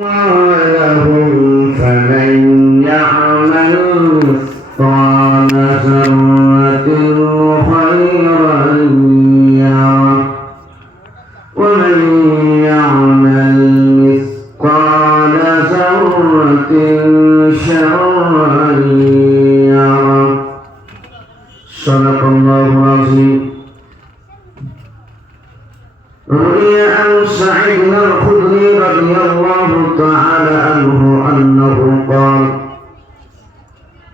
لهم فمن يعمل مثقال ذرة خيرا يره ومن يعمل مثقال ذرة شرا يره. صدق الله العظيم. روي عن سعيد الخدري رضي الله تعالى عنه أنه قال: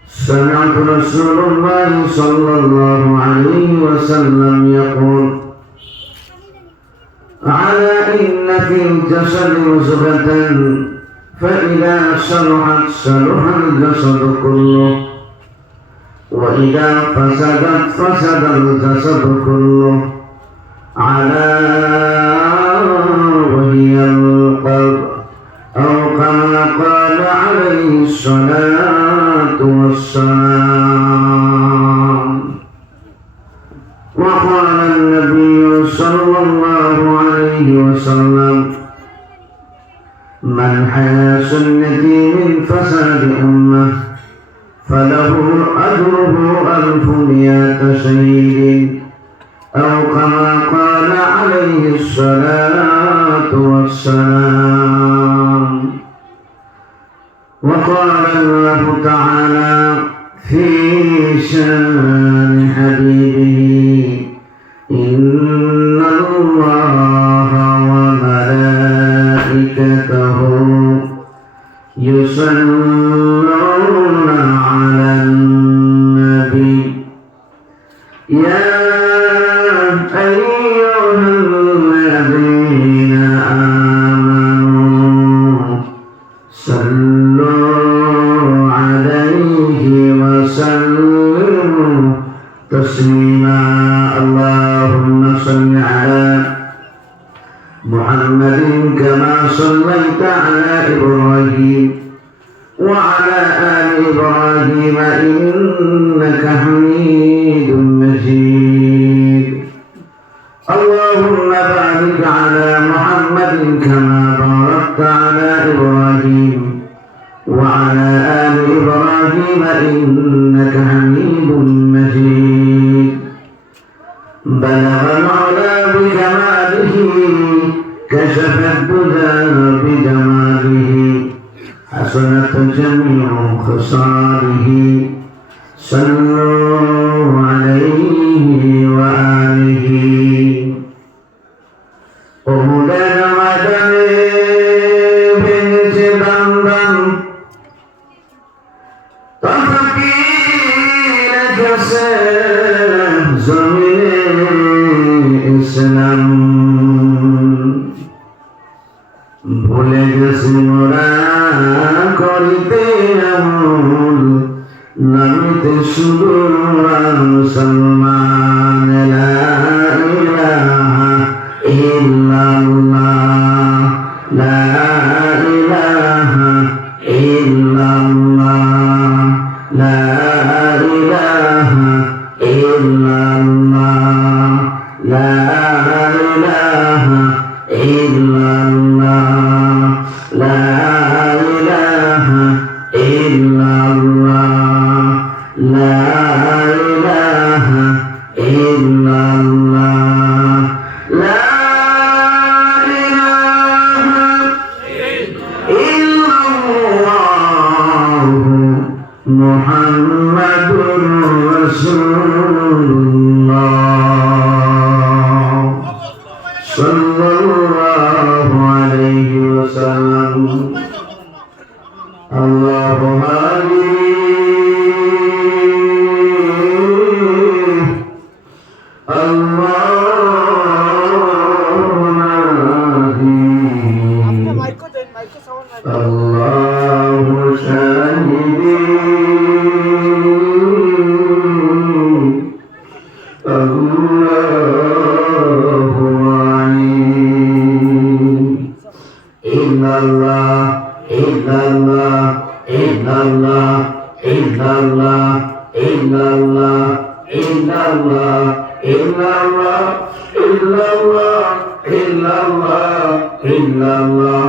سمعت رسول الله صلى الله عليه وسلم يقول: على إن في الجسد مضغة فإذا صلحت صلح الجسد كله وإذا فسدت فسد الجسد كله على وهي القلب أو كما قال عليه الصلاة والسلام. وقال النبي صلى الله عليه وسلم: من حيا سنتي من فساد أمة فله أجره 1,100 شهيد أو كما قال عليه الصلاة والسلام. وقال الله تعالى في شان حبيبه: إن الله وملائكته يصلون على النبي يا أيها الذين آمنوا صلوا عليه وسلموا تسليما. اللهم صل على محمد كما صليت على إبراهيم وعلى آل إبراهيم إنك حميد مجيد. اللهم بارك على محمد كما باركت على إبراهيم وعلى آل إبراهيم إنك حميد مجيد. بلغ العلا بكماله كشف الدجى بجماله حسنت جميع خصاله صلوا عليه وآله. ومدن مدن بنت بندن تفكير جسد زمین اسلام ভুলে গেছি মোরা করিতে আমল নামিতে শুধু মুসলমান। লা ইলাহা ইল্লাল্লাহ লা ইলাহা ইল্লাল্লাহ লা ইলাহা ইল্লাল্লাহ লা ইলাহা ইল্লাল্লাহ লা ইলাহা ইল্লাল্লাহ লা ইলাহা ইল্লাল্লাহ লা ইলাহা ইল্লাল্লাহ মুহাম্মাদুর রাসূলুল্লাহ সাল্লাল্লাহু আলাইহি ওয়াসাল্লাম। আল্লাহুম্মা Allahu shahidi Allahu alim. Illallah illallah illallah illallah illallah illallah illallah illallah illallah illallah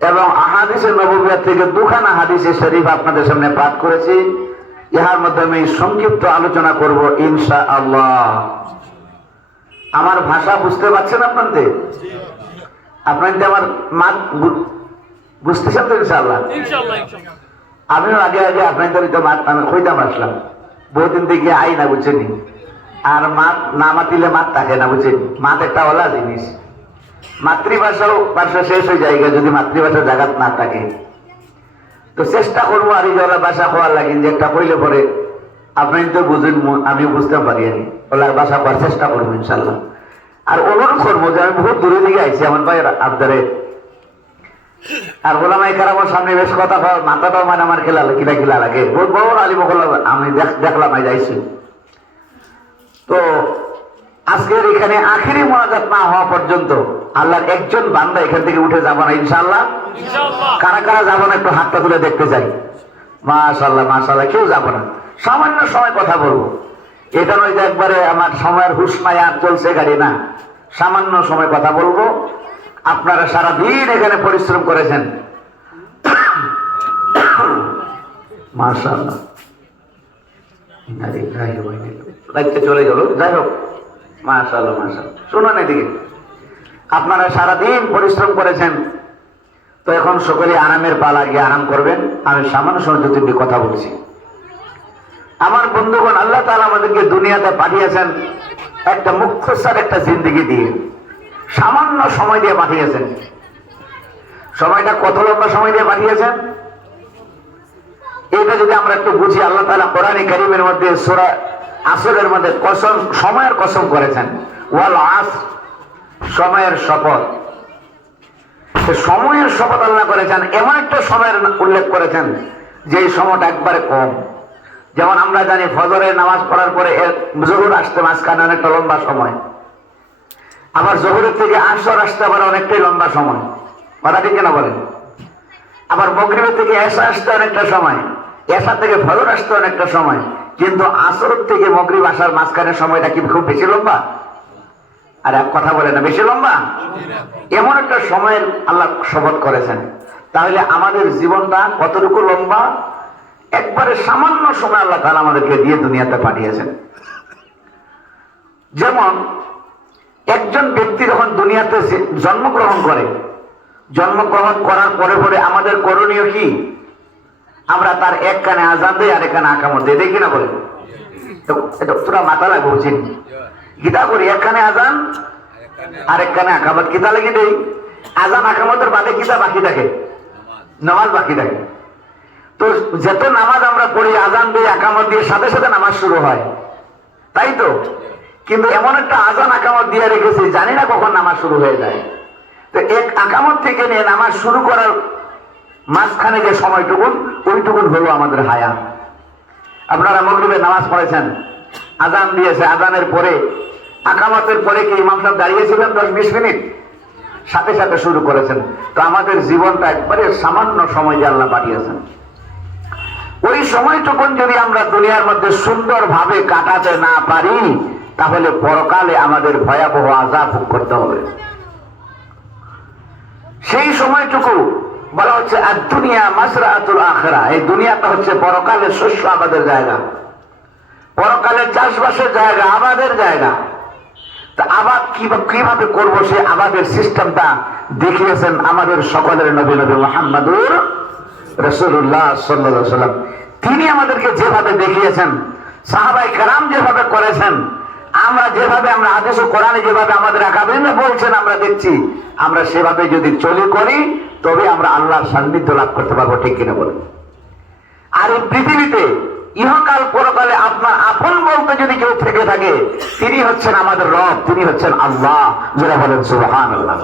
এবং আহাদিসে নববিয়া থেকে দুখানা হাদিসে শরীফ আপনাদের সামনে পাঠ করেছি। ইহার মধ্যে আমি সংক্ষিপ্ত আলোচনা করব ইনশাআল্লাহ। আমার ভাষা বুঝতে পারছেন আপনাদের? আপনাদের আমার বুঝতেছেন তো? ইনশাআল্লাহ। আমিও আগে আগে আপনাদের আমি কইতাম আসলাম, বহুদিন থেকে আই না, বুঝছেনি? আর মাত না মাতিলে মাত থাকে না, বুঝছেন? মাত একটা ওলা জিনিস। মাতৃভাষাও ভাষা শেষ হয়ে যায় যদি মাতৃভাষা জায়গাত না থাকে। তো চেষ্টা করবো আর এই ওলা ভাষা হওয়ার লাগে যে একটা কইলে পরে আপনি তো বুঝেন, আমি বুঝতে পারি আর ওলার ভাষা হওয়ার চেষ্টা করবো ইনশাল্লাহ। আর অনুরোধ করবো যে আমি বহুত দূরে দিকে আইছি আমার ভাই আপনারে, আর ওলামাই কারামের সামনে বেশ কথা হয়, মাথাটাও মানে আমার খেলা কিলা কিলা লাগে। বহুত বড় আলী বকল আমি দেখলাম আই যাইছি। তো আজকের এখানে আখেরি মোনাজাত না হওয়া পর্যন্ত আল্লাহর একজন বান্দা এখান থেকে উঠে যাবো না ইনশাআল্লাহ। কারা কারা যাবো না একটু হাতটা তুলে দেখতে চাই। মাশাআল্লাহ মাশাআল্লাহ, কেউ যাবো না। সামান্য সময় কথা বলবো, এটা নয় যে একবারে আমার সময়ের হুশ নাই আর চলছে গাড়ি, না। সামান্য সময় কথা বলবো। আপনারা সারাদিন এখানে পরিশ্রম করেছেন, মাশাআল্লাহ। চলে গেল, যাই হোক, মাশাআল্লাহ মাশাআল্লাহ। শুনুন এদিকে, আপনারা সারাদিন পরিশ্রম করেছেন, তো এখন সকলে আরামের পালা, গিয়ে আরাম করবেন। আমি সামান্য সময় দুটি কথা বলছি। আমার বন্ধুগণ, আল্লাহ তাআলা আমাদেরকে দুনিয়াতে পাঠিয়েছেন একটা মুখতাসার একটা জিন্দেগি দিয়ে, সামান্য সময় দিয়ে পাঠিয়েছেন। সময়টা কত লম্বা সময় দিয়ে পাঠিয়েছেন এটা যদি আমরা একটু বুঝি, আল্লাহ তাআলা কোরআনে কারীমের মধ্যে সূরা আসরের মধ্যে কসম, সময়ের কসম করেছেন, ওয়াল আসর, সময়ের শপথ। সময়ের শপথ আল্লাহ করেছেন, এমন একটা সময়ের উল্লেখ করেছেন যে সময়টা একবারে কম। যেমন আমরা জানি ফজরের নামাজ পড়ার পরে জোহর আসতে মাঝখানে অনেকটা লম্বা সময়, আবার জোহরের থেকে আসর আসতে আবার অনেকটাই লম্বা সময়, কথা ঠিক কিনা বলেন? আবার মাগরিবের থেকে এশা আসতে অনেকটা সময়, এশা থেকে ফজর আসতে অনেকটা সময়, কিন্তু আসর থেকে মাগরিব আসার মাঝখানের সময়টা কি খুব বেশি লম্বা? আর এক কথা বলে না, বেশি লম্বা? এমন একটা সময়ের আল্লাহ শপথ করেছেন। তাহলে আমাদের জীবনটা কতটুকু লম্বা? একবারে সামান্য সময় আল্লাহ তাআলা আমাদেরকে দিয়ে দুনিয়াতে পাঠিয়েছেন। যেমন একজন ব্যক্তি যখন দুনিয়াতে জন্মগ্রহণ করে, জন্মগ্রহণ করার পরে পরে আমাদের করণীয় কি? আমরা তার এক কানে আজান দেই, আরেক কানে আকামত দেই, দেখি না বলে? এটা তোরা মাথা লাগবে, বুঝিনি? গীতা করি, এক কানে আজান আরেক কানে আকামত। কিতা লাগি দেই? আজান আকামতের বাদে কিতা বাকি থাকে? নামাজ বাকি থাকে। তো যত নামাজ আমরা পড়ি, আজান দিয়ে আকামত দিয়ে সাথে সাথে নামাজ শুরু হয়, তাই তো? কিন্তু এমন একটা আজান আকামত দিয়ে রেখেছি, জানি না কখন নামাজ শুরু হয়ে যায়। তো এক আকামত থেকে নিয়ে নামাজ শুরু করার মাঝখানে যে সময়টুকুন, ওইটুকুন হলো আমাদের হায়াত। আপনারা মাগরিবের নামাজ পড়েছেন, আজান দিয়েছে, আজানের পরে আকামতের পরে কি ইমাম সাহেব দাঁড়িয়েছিলেন 10-20 মিনিট, সাথে সাথে শুরু করেছেন। তো আমাদের জীবনটা একবারে সামান্য সময় যে আল্লাহ পাঠিয়েছেন, ওই সময়টুকুন যদি আমরা দুনিয়ার মধ্যে সুন্দরভাবে কাটাতে না পারি, তাহলে পরকালে আমাদের ভয়াবহ আযাব ভোগ করতে হবে। সেই সময়টুকু বলা হচ্ছে আদ-দুনিয়া মাসরাআতুল আখিরাহ। এই দুনিয়াটা হচ্ছে পরকালের শস্য আবাদের জায়গা, পরকালের চাষবাসের জায়গা, আবাদের জায়গা। তা আবাদ কিভাবে করবো, সে আবাদের সিস্টেমটা দেখিয়েছেন আমাদের সকলের নবী মুহাম্মদুর রাসূলুল্লাহ সাল্লাল্লাহু আলাইহি ওয়াসাল্লাম। তিনি আমাদেরকে যেভাবে দেখিয়েছেন, সাহাবায়ে কেরাম যেভাবে করেছেন, আমরা যেভাবে, আমরা হাদিস ও কোরআনে যেভাবে আমাদের আকাবিরিনরা বলছেন আমরা দেখছি, আমরা সেভাবে যদি চলি করি, তবে আমরা আল্লাহর সান্নিধ্য লাভ করতে পারবো, ঠিক কিনা বলেন? আর এই পৃথিবীতে ইহকাল পরকালে আপনার আপন বলতে যদি কেউ থেকে থাকে, তিনি হচ্ছেন আমাদের রব, তিনি হচ্ছেন আল্লাহ। যারা বলেন সুবহানাল্লাহ।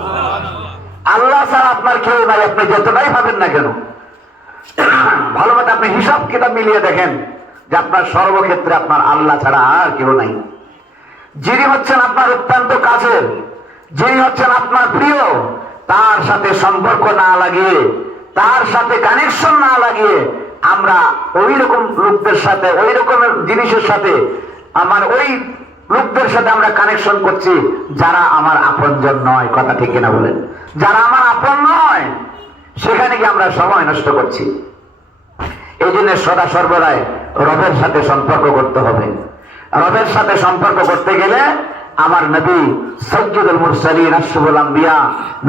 আল্লাহ ছাড়া আপনার কেউ নাই, আপনি যতটাই ভাবেন না কেন। ভালোভাবে আপনি হিসাব কিতাব মিলিয়ে দেখেন যে আপনার সর্বক্ষেত্রে আপনার আল্লাহ ছাড়া আর কেউ নাই। যিনি হচ্ছেন আপনার অত্যন্ত কাছের, যিনি হচ্ছেন আপনার প্রিয়, তার সাথে সম্পর্ক না লাগিয়ে, তার সাথে কানেকশন না লাগিয়ে আমরা ওই রকম লোকদের সাথে, ওই রকমের জিনিসের সাথে, আমার ওই লোকদের সাথে আমরা কানেকশন করছি যারা আমার আপনজন নয়, কথা ঠিক কিনা বলেন? যারা আমার আপন নয়, সেখানে গিয়ে আমরা সময় নষ্ট করছি। এই জন্য সদা সর্বদাই রবের সাথে সম্পর্ক করতে হবে। রবের সাথে সম্পর্ক করতে গেলে আমার নবী সাইয়্যিদুল মুরসালিন আশরাফুল আম্বিয়া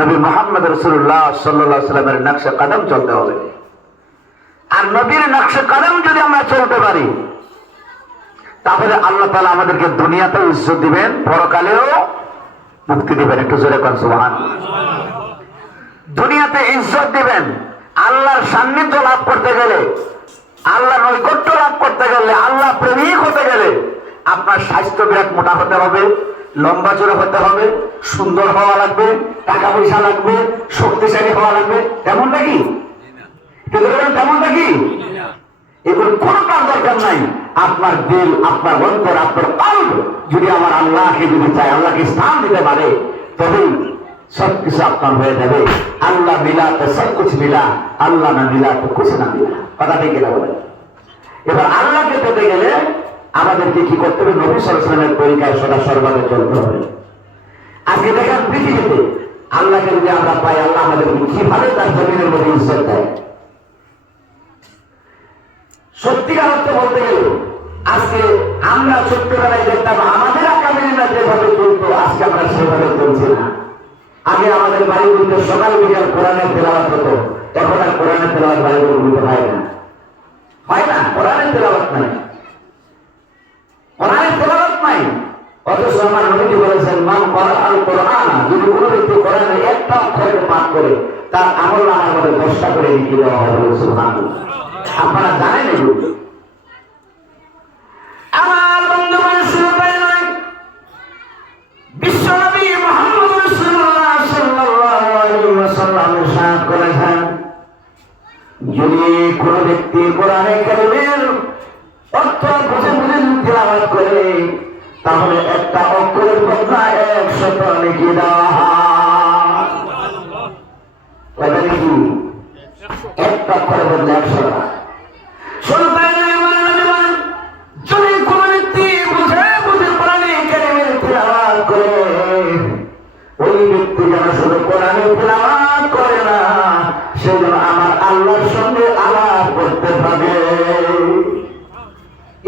নবী মুহাম্মদ রাসূলুল্লাহ সাল্লাল্লাহু আলাইহি ওয়াসাল্লামের নকশে কদম চলতে হবে। আর নবীর নকশে কদম যদি আমরা চলতে পারি তাহলে আল্লাহ তাআলা আমাদেরকে দুনিয়াতেও ইজ্জত দিবেন, পরকালেও মুক্তি দিবেন। একটু জোরে কোন সুবহানাল্লাহ। দুনিয়াতে ইজ্জত দিবেন, আল্লাহর সান্নিধ্য লাভ করতে গেলে, আল্লাহর নৈকট্য লাভ করতে গেলে, আল্লাহ প্রেমিক হতে গেলে আপনার স্বাস্থ্য বিরাট মোটা হতে হবে, লম্বা চড়া হতে হবে, সুন্দর হওয়া লাগবে, টাকা পয়সা লাগবে, শক্তিশালী হওয়া লাগবে। তেমনটা কি? তেমনটা কি? এগুলো কোনো কাজ দরকার নাই। আপনার দিল, আপনার অন্তর, আপনার কলব যদি আমার আল্লাহকে যদি চায়, আল্লাহকে স্থান দিতে পারে, তবেই সবকিছু আপনার হয়ে যাবে। আল্লাহ মিলা তো সব কিছু মিলা, আল্লাহ না মিলা তো কুছ না মিলা। কথা ঠিক কিনা বলেন? এবার আল্লাহকে পেতে গেলে আমাদেরকে কি করতে হবে? নবী সাল্লাল্লাহু আলাইহি ওয়াসাল্লামের তরিকায় সদা সর্বদা চলতে হবে। আজকে দেখেন পৃথিবীতে আল্লাহকে যদি আমরা পাই, আল্লাহ আমাদেরকে কিভাবে তার জমিনের মধ্যে ইজ্জত দেয়। সত্যিকার অর্থে বলতে গেলে আজকে আমরা ছোট্টবেলায় দেখতাম আমাদের আকাবিরিরা যেভাবে চলতো, আজকে আমরা সেভাবে চলছি না। আগে আমাদের বাড়িগুলিতে সকাল বিকাল কোরআনের তেলাওয়াত হতো, এখন আর কোরআনের তেলাওয়াত বাড়িগুলিতে হয় না। হয় না? কোরআনের তেলাওয়াত নাই, কোরআনের তেলাওয়াত নাই। অথচ আমার নবীজি বলেছেন, মান ক্বারাআল কোরআন, যদি কোনো ব্যক্তি কোরআনের একটা অক্ষর পাঠ করে তার আমলনামার মধ্যে 10টা করে লিখে দেওয়া হবে। সুবহানাল্লাহ। আপনারা জানেন এগুলো? আমার বন্ধুগণ, শুধু তাই নয়, বিশ্বনবী মুহাম্মদ রাসূলুল্লাহ সাল্লাল্লাহু আলাইহি ওয়াসাল্লাম ইরশাদ করেছেন, যদি কোনো ব্যক্তি কোরআনে কারীমের অর্থ বুঝে বুঝে তিলাওয়াত করে তাহলে একটা অক্ষরের বদলা 100 লিখে দেওয়া হয়। কি একটা অক্ষরের বদলা 100 টাকা। শুধু তাই নয়, যদি কোনো ব্যক্তি বুঝে বুঝে কোরআনে কারীমের তিলাওয়াত করে, ওই ব্যক্তি যেন শুধু কোরআনে তিলাওয়াত করে না, সে যেন আমার আল্লাহর সঙ্গে আলাপ করতে পারে।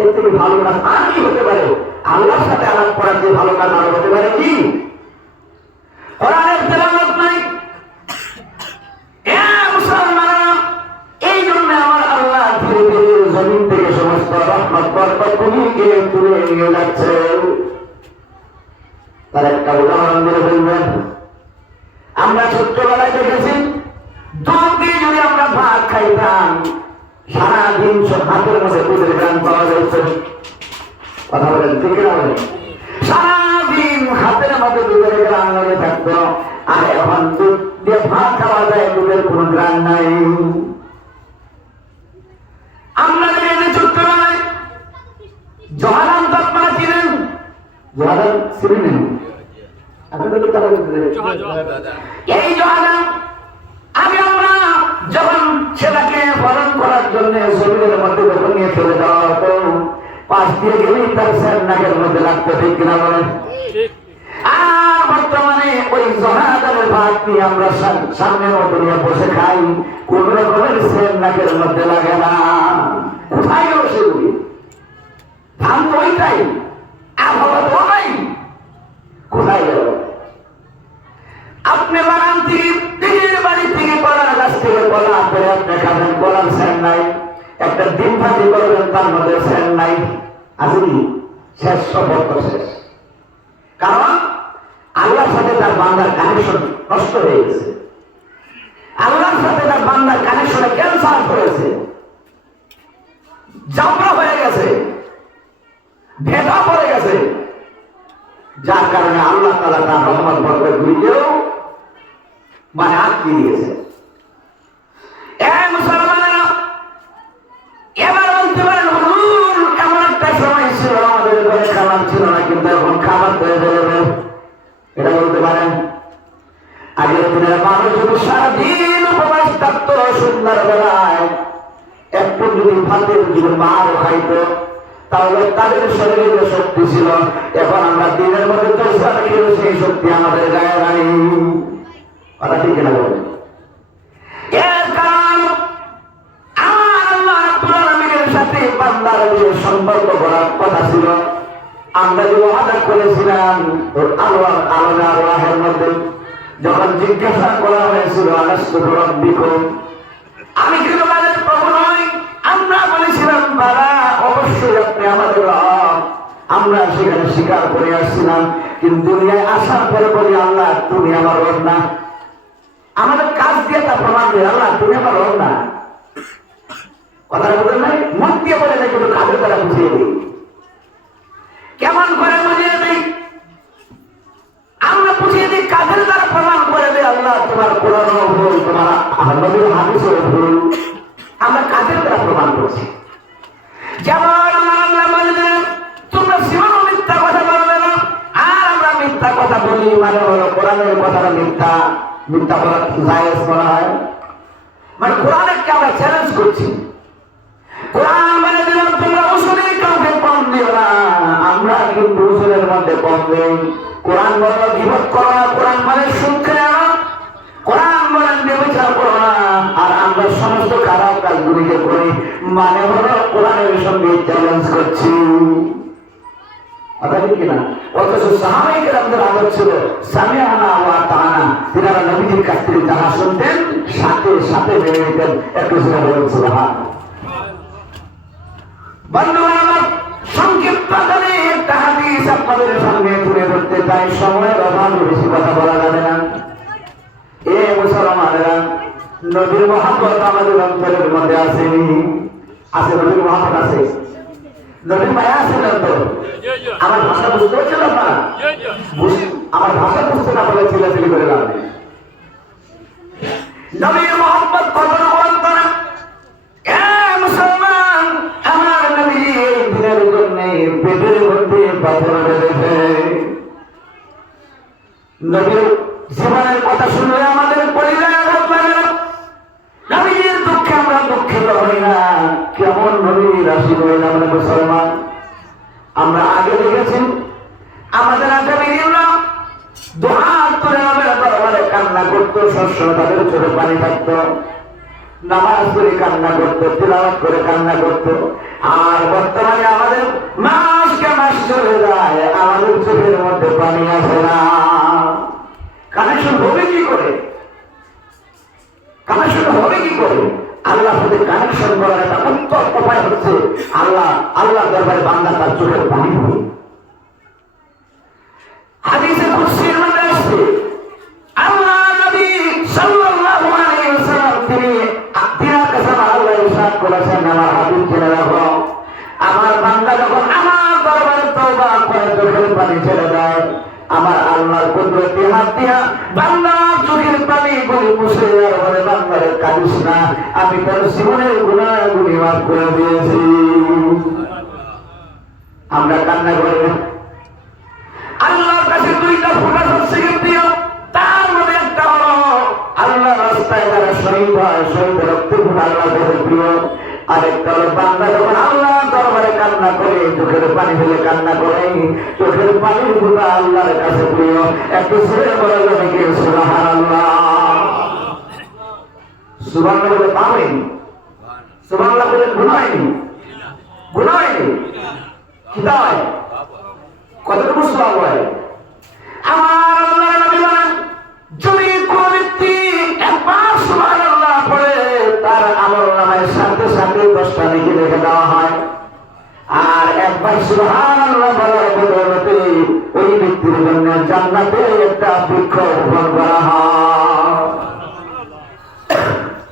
এর থেকে ভালো কাজ আর কি হতে পারে? আল্লাহর সাথে আলাপ করার যে ভালো কাজ আর হতে পারে কি? কোরআনের তেলাওয়াত নাই। মুসলমানরা, এই জন্য আমার আল্লাহ ধীরে ধীরে জমিন থেকে সমস্ত রহমত বরকতগুলিকে তুলে নিয়ে যাচ্ছে। তার একটা উদাহরণ দিয়ে বলবেন, আমরা ছোট্টবেলায় দেখেছি দুধ দিয়ে যদি আমরা ভাত খাইতাম, সারাদিন সব হাতের মধ্যে দুধের গ্রাম পাওয়া যাচ্ছে। কথা বলেন ঠিক না? বলেন সারাদিন হাতের মধ্যে দুধের গ্রাম লেগে থাকতো। আর এখন দুধ দিয়ে ভাত খাওয়া যায়, দুধের কোন গ্রাম নাই। আমরা দেখেছি ছোট্টবেলায় জহানাম, তো আপনারা চিনেন? জহানাম চিনেন? এই জহানাম আগে আমরা যখন সেটাকে পালন করার জন্য শরীরের মধ্যে যখন নিয়ে চলে যাওয়া হতো, পাশ দিয়ে গেলেই তার স্যার নাকের মধ্যে লাগতো। ঠিক কিনা বলেন? আর বর্তমানে ওই জহানামের ভাত নিয়ে আমরা সামনের মধ্যে নিয়ে বসে খাই, কোন রকমের স্যার নাকের মধ্যে লাগে না। কোথায় গেল সেগুলি? ধান তো ওইটাই, আবহাওয়া তো ওটাই, কোথায় গেল? আপনি বাগান থেকে, দিনের বাড়ি থেকে, কলার গাছ থেকে কলা পেরে আপনি খাবেন, কলার স্যার নাই। একটা ডিম ভাজি করবেন, তার মধ্যে স্যার নাই। আসলে শেষ, সম্পর্ক শেষ। কারণ আল্লাহর সাথে তার বান্দার কানেকশন নষ্ট হয়ে গেছে। আল্লাহর সাথে তার বান্দার কানেকশনে ক্যান্সার হয়েছে, জাবরা হয়ে গেছে, ভেদা পড়ে গেছে, যার কারণে আল্লাহ তাআলা তার রহমত বরকত গুলিকেও মানে আটকে দিয়েছে। মুসলমানেরা, এবার বলতে পারেন, হুজুর এমন একটা সময় ছিল আমাদের ঘরে খাবার ছিল না, কিন্তু এখন খাবার হয়ে যাবে, এটা বলতে পারেন? আগের দিনের মানুষ যদি সারাদিন উপবাস থাকতো, সুন্দর বেলায় একটু যদি ভাতের যদি মারও খাইতো, তাহলে তাদের শরীরে যে শক্তি ছিল, এখন আমরা দিনের মধ্যে তো খেয়েও সেই শক্তি আমাদের গায়ে নাই। কথা ঠিক কিনা বলেন? সম্পর্ক করার কথা ছিল। আমরা যে ওয়াদা করেছিলাম আল্লাহর মধ্যে যখন জিজ্ঞাসা করা হয়েছিল আলাস্তু বিরাব্বিকুম, আমি কি তোমাদের প্রভু নই? আমরা বলেছিলাম বাবা, অবশ্যই আপনি আমাদের রব। আমরা সেখানে স্বীকার করে আসছিলাম, কিন্তু দুনিয়ায় আসার পরে বলি আল্লাহ তুমি আমার রব না। আমাদের কাজ দিয়ে তা প্রমাণ দেয় আল্লাহ তুমি আমার রব না। কথাটা বলেন নাই, মুখ দিয়ে বলে না, কিন্তু কাজের দ্বারা বুঝিয়ে দিই। কেমন করে বুঝিয়ে দিই? আমরা বুঝিয়ে দিই কাজের দ্বারা প্রমাণ করে দিই আল্লাহ তোমার কোরআনও ভুল, তোমার নবীর হাদিসও ভুল। আমরা কাজের দ্বারা প্রমাণ করছি। যেমন আল্লাহ বলেন তোমরা জীবনও মিথ্যা কথা বলবে না, আর আমরা মিথ্যা কথা বলি মানে হলো কোরআনের কথাটা মিথ্যা। মিথ্যা বলা জায়েজ করা হয়, মানে কোরআনকে আমরা চ্যালেঞ্জ করছি। কোরআন মানে দিলাম তোমরা উসুলের কাউকে কম দিও না, আমরা কিন্তু উসুলের মধ্যে কম দেই। কোরআন বলো গীবত করো না, কোরআন মানে সুদ খেয়ে না, কোরআন বলেন ব্যভিচার করো না, আর আমরা সমস্ত খারাপ কাজগুলিকে করি মানে হলো কোরআনের সঙ্গে চ্যালেঞ্জ করছি। কিনা? অথচ সাহাবায়ে কেরামদের আদত ছিল সামিআনা ওয়া আতানা, তিনারা নবীজির কাছ থেকে যাহা শুনতেন সাথে সাথে মেনে নিতেন। একটু জোরে বলুন সুবহানাল্লাহ। বন্ধুরা আমার, সংক্ষিপ্ত করে একটা হাদিস আপনাদের সামনে তুলে ধরতে চাই। সময়ের অভাবে বেশি কথা বলা যাবে না। এ মুসলমানেরা, নবীর মহব্বত আমাদের অন্তরের মধ্যে আসেনি? আছে নবীর মহব্বত আছে? নবীর মায়া আছে না? তো আমার ভাষা বুঝতে হচ্ছিল না? আমার ভাষা বুঝতে না বলে চিল্লাচিল্লি করে লাভ নেই। নবীর মহব্বত কত রকম করা। মুসলমান, আমার নবী এই দিনের জন্য পেটের মধ্যে পাথর বেঁধেছে। নবীর জীবনের কথা শুনলে আমাদের পরিবার আঘাত লাগে না। নবীর দুঃখে আমরা দুঃখিত হই না। কেমন নবীর রাশি হই না আমরা মুসলমান। আমরা আগে দেখেছি আমাদের আগামীরা দুহাত তুলে আমাদের দরবারে কান্না করতো, শস্য তাদের চোখে পানি থাকতো, নামাজ করে কান্না করতো, তিলাওয়াত করে কান্না করতো। আর বর্তমানে আমাদের মাসকে মাস চলে যায়, আমাদের চোখের মধ্যে পানি আসে না। কানেকশন হবে কি করে? কানেকশন হবে কি করে? আল্লাহর সাথে কানেকশন করার একটা উত্তম উপায় হচ্ছে আল্লাহ দরবারে বান্দা তার চোখের পানি হবে। হাদিসে কুদসির মধ্যে আসছে আল্লাহ নবী সাল্লাল্লাহু আলাইহি ওয়াসাল্লাম তিনি কাছে আল্লাহ ইরশাদ করেছেন, আমার হাবিব জেনে রাখো, আমার বান্দা যখন আমার দরবারে তওবা করে চোখের পানি ছেড়ে দেয়, আমার আল্লাহর কুদরতি হাত দিয়া বান্দার চোখের পানি গুলি মুছে আর বলে বান্দারে কাঁদিস না, আমি তোর জীবনের গুনাহগুলি মাফ করে দিয়েছি। আমরা কান্না করি আল্লাহর কাছে দুইটা ফোঁটা সবচেয়ে প্রিয়, তার মধ্যে একটা হলো আল্লাহ রাস্তায় যারা শহীদ হয়, শহীদের রক্তে ফোঁটা আল্লাহর কাছে প্রিয়। আরেকটা হলো বান্দা যখন আল্লাহর দরবারে কান্না করে, চোখের পানি ফেলে কান্না করে, চোখের পানির ফোঁটা আল্লাহর কাছে প্রিয়। একটু সুরে বলা যাবে কি সুবহানাল্লাহ? সুবহানাল্লাহ বলে পাবেন, সুবহানাল্লাহ বলে গুনাহ হয়নি, গুনাহ হয়নি, কি হয়? কতটুকু সওয়াব হয়? আমার আল্লাহর নবী বলেন, যদি কোন ব্যক্তি একবার সুবহানাল্লাহ পড়ে তার আমলনামায় সাথে সাথে 10টা নেকি লিখে দেওয়া হয়। আর একবার সুবহানাল্লাহ বলার বদৌলতে ওই ব্যক্তির জন্য জান্নাতে একটা বৃক্ষ রোপণ করা হয়।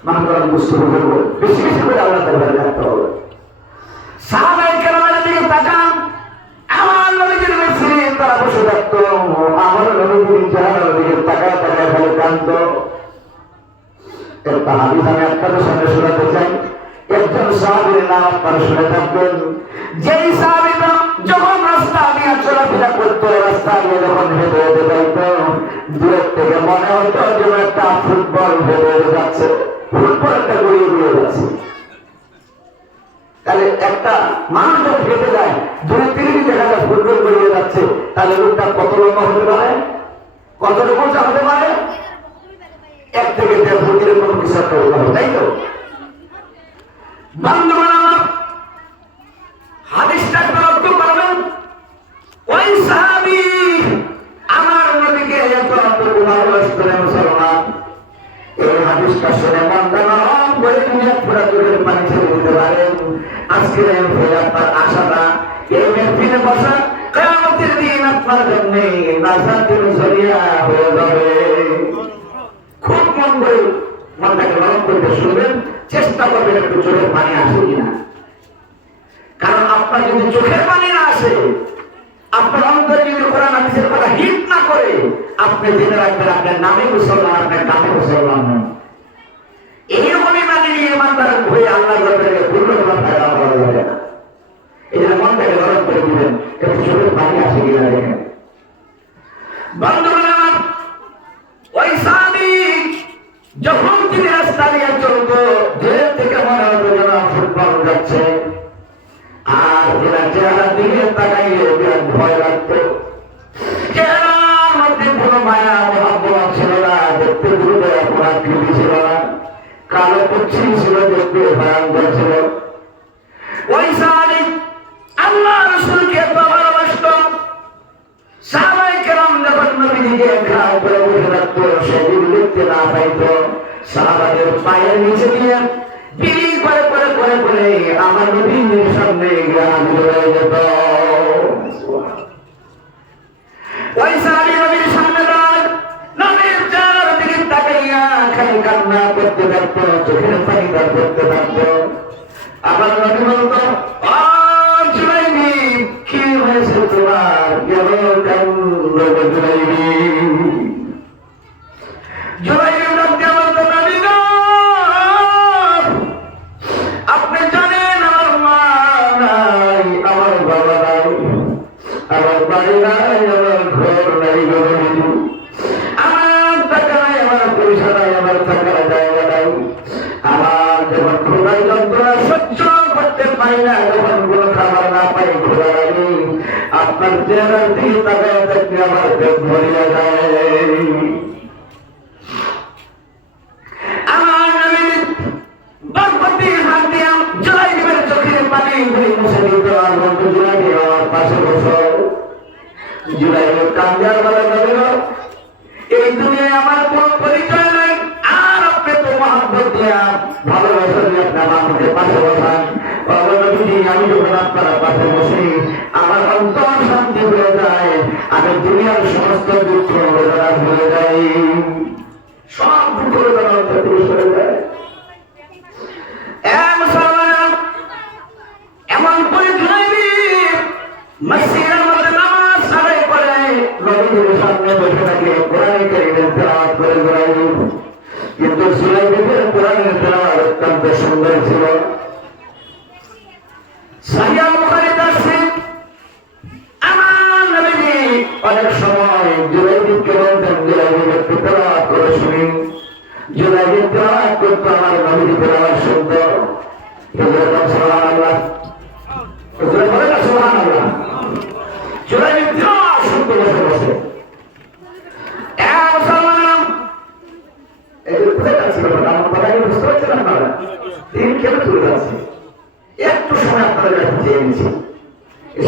মাহবুব মুসলিম বলবো বেশি বেশি করে আল্লাহ দরবারে থাকতে হবে। সাহাবায়ে কেরামের দিকে তাকান, আমার নবীজির মিছিলে তারা বসে থাকতো, আমার নবীজির চেহারার দিকে তাকায় তাকায় ফেলে কাঁদত। একটা হাদিস আমি আপনাদের সামনে শোনাতে চাই। একজন সাহাবীর নাম আপনারা শুনে থাকবেন, যেই সাহাবীটা যখন রাস্তা দিয়ে চলাফেরা করতো, রাস্তা দিয়ে যখন হেঁটে হেঁটে যাইতো, দূরের থেকে মনে হতো যেন একটা ফুটবল হেঁটে হেঁটে যাচ্ছে, ফুটবল একটা গড়িয়ে গড়িয়ে যাচ্ছে। তাহলে একটা মানুষ যখন হেঁটে যায়, দূরে থেকে দেখা যায় ফুটবল গড়িয়ে যাচ্ছে, তাহলে লোকটা কত লম্বা হতে পারে, কতটুকু হতে পারে? 1 থেকে 1.5 ফুটের কোনো কিছু একটা হতে তাই তো? বান্দরবান আমার হাদিস আজকের আপনার আশাটা এই মেহফিলে বসা কিয়ামতের দিন আপনার জন্য নাজাতের জরিয়া হয়ে যাবে। খুব মন করে মনটাকে নরম করতে শুনবেন, চেষ্টা করবেন একটু চোখের পানি আসে কিনা। কারণ আপনার যদি চোখের পানি না আসে, আপনার অন্তরে যদি কোরআন হাদিসের কথা হিট না করে, আপনি জেনে রাখবেন আপনার নামে মুসলমান, আপনার কামে মুসলমান নন। এইরকমই মানে নিয়ে ইমানদার হয়ে আল্লাহ দরবারে পূর্ণ কোনো ফায়দা করা যাবে না। এই জন্য মনটাকে নরম করে দিবেন, একটু চোখের পানি আসে কিনা দেখেন। বন্ধুরা, ওই সাহাবী যখন তিনি রাস্তা দিয়ে চলতো, দূর থেকে মনে হতো যেন ফুটবল যাচ্ছে, আর এরা চেহারার দিকে তাকাইলে বিরাট ভয় লাগতো। চেহারার মধ্যে কোনো মায়া মহাব্বত ছিল না, দেখতে দ্রুত আকৃতি ছিল না, কালো কুচ্ছি ছিল, দেখতে ভয়ঙ্কর ছিল। ওই সাহাবী আল্লাহ রাসূলকে এত ভালোবাসত, সাহাবায়ে কেরাম যখন নবীজিকে ঘাড় করে বসে থাকতো, সেদিন দেখতে না পাইতো, সাহাবাদের পায়ের নিচে দিয়ে বিড়ি করে করে করে করে আমার নবীর সামনে হাজির হয়ে যেত। ওই সাহাবী নবীর সামনে দাঁড়ায়, নবীর চারদিকে তাকাইয়া খালি কান্না করতে থাকতো, চোখের পানি বের করতে থাকতো। আমার নবী বলতো, জুলাইবি, কি হয়েছে তোমার, কেন কান্না জুলাইবি? জুলাইবি বলতে বলতো, নবী গো, আপনি জানেন আমার মা নাই, আমার বাবা নাই, আমার বাড়ি নাই, আমার ঘর নাই, আমার টাকা নাই, আমার পয়সা নাই, আমার থাকার জায়গা নাই, আমার যখন ক্ষুধার যন্ত্রণা সহ্য করতে পারি না, যখন কোনো খাবার না পাই, ক্ষুধা লাগে, আপনার চেহারার দিকে তাকায় থাকলে আমার পেট ভরিয়া যায়। আমার নবীর বরকতি হাত দিয়া জুলাইবের চোখের পানি ধরে মুছে দিত, আর বলতো, জুলাইবে আমার পাশে বসো। জুলাইবে কান্দার বেলা নবীর, এই দুনিয়ায় আমার কোনো পরিচয় নাই, আর আপনি তো মহব্বত দিয়া ভালোবাসা দিয়ে আপনি আমাকে পাশে বসান। আমি যখন আপনার পাশে বসি, আমার অন্তর শান্তি হয়ে যায়, আমি দুনিয়ার সমস্ত দুঃখ বেদনা ভুলে যাই, সব দুঃখ বেদনা অন্তর থেকে সরে যায়। এমন করে জুলাইবি মসজিদের মধ্যে নামাজ আদায় করে নবীজির সামনে বসে থাকে, কোরআন কারীমের তেলাওয়াত করে জুলাইবি। কিন্তু জুলাইবির কোরআনের তেলাওয়াত অত্যন্ত সুন্দর ছিল। সহিহ বুখারীতে আছে, আমার নবীজি অনেক সময় জুলাইবিকে বলতেন, জুলাইবির একটু তেলাওয়াত করে শুনি। জুলাইবির তেলাওয়াত করতো, আমার নবীজি তেলাওয়াত শুনতো। সুবহানাল্লাহ, বলেন না সুবহানাল্লাহ। জুলাইবির তেলাওয়াত শুনতে বসে বসে একটু সময় আপনাদের কাছে চেয়ে নিচ্ছি,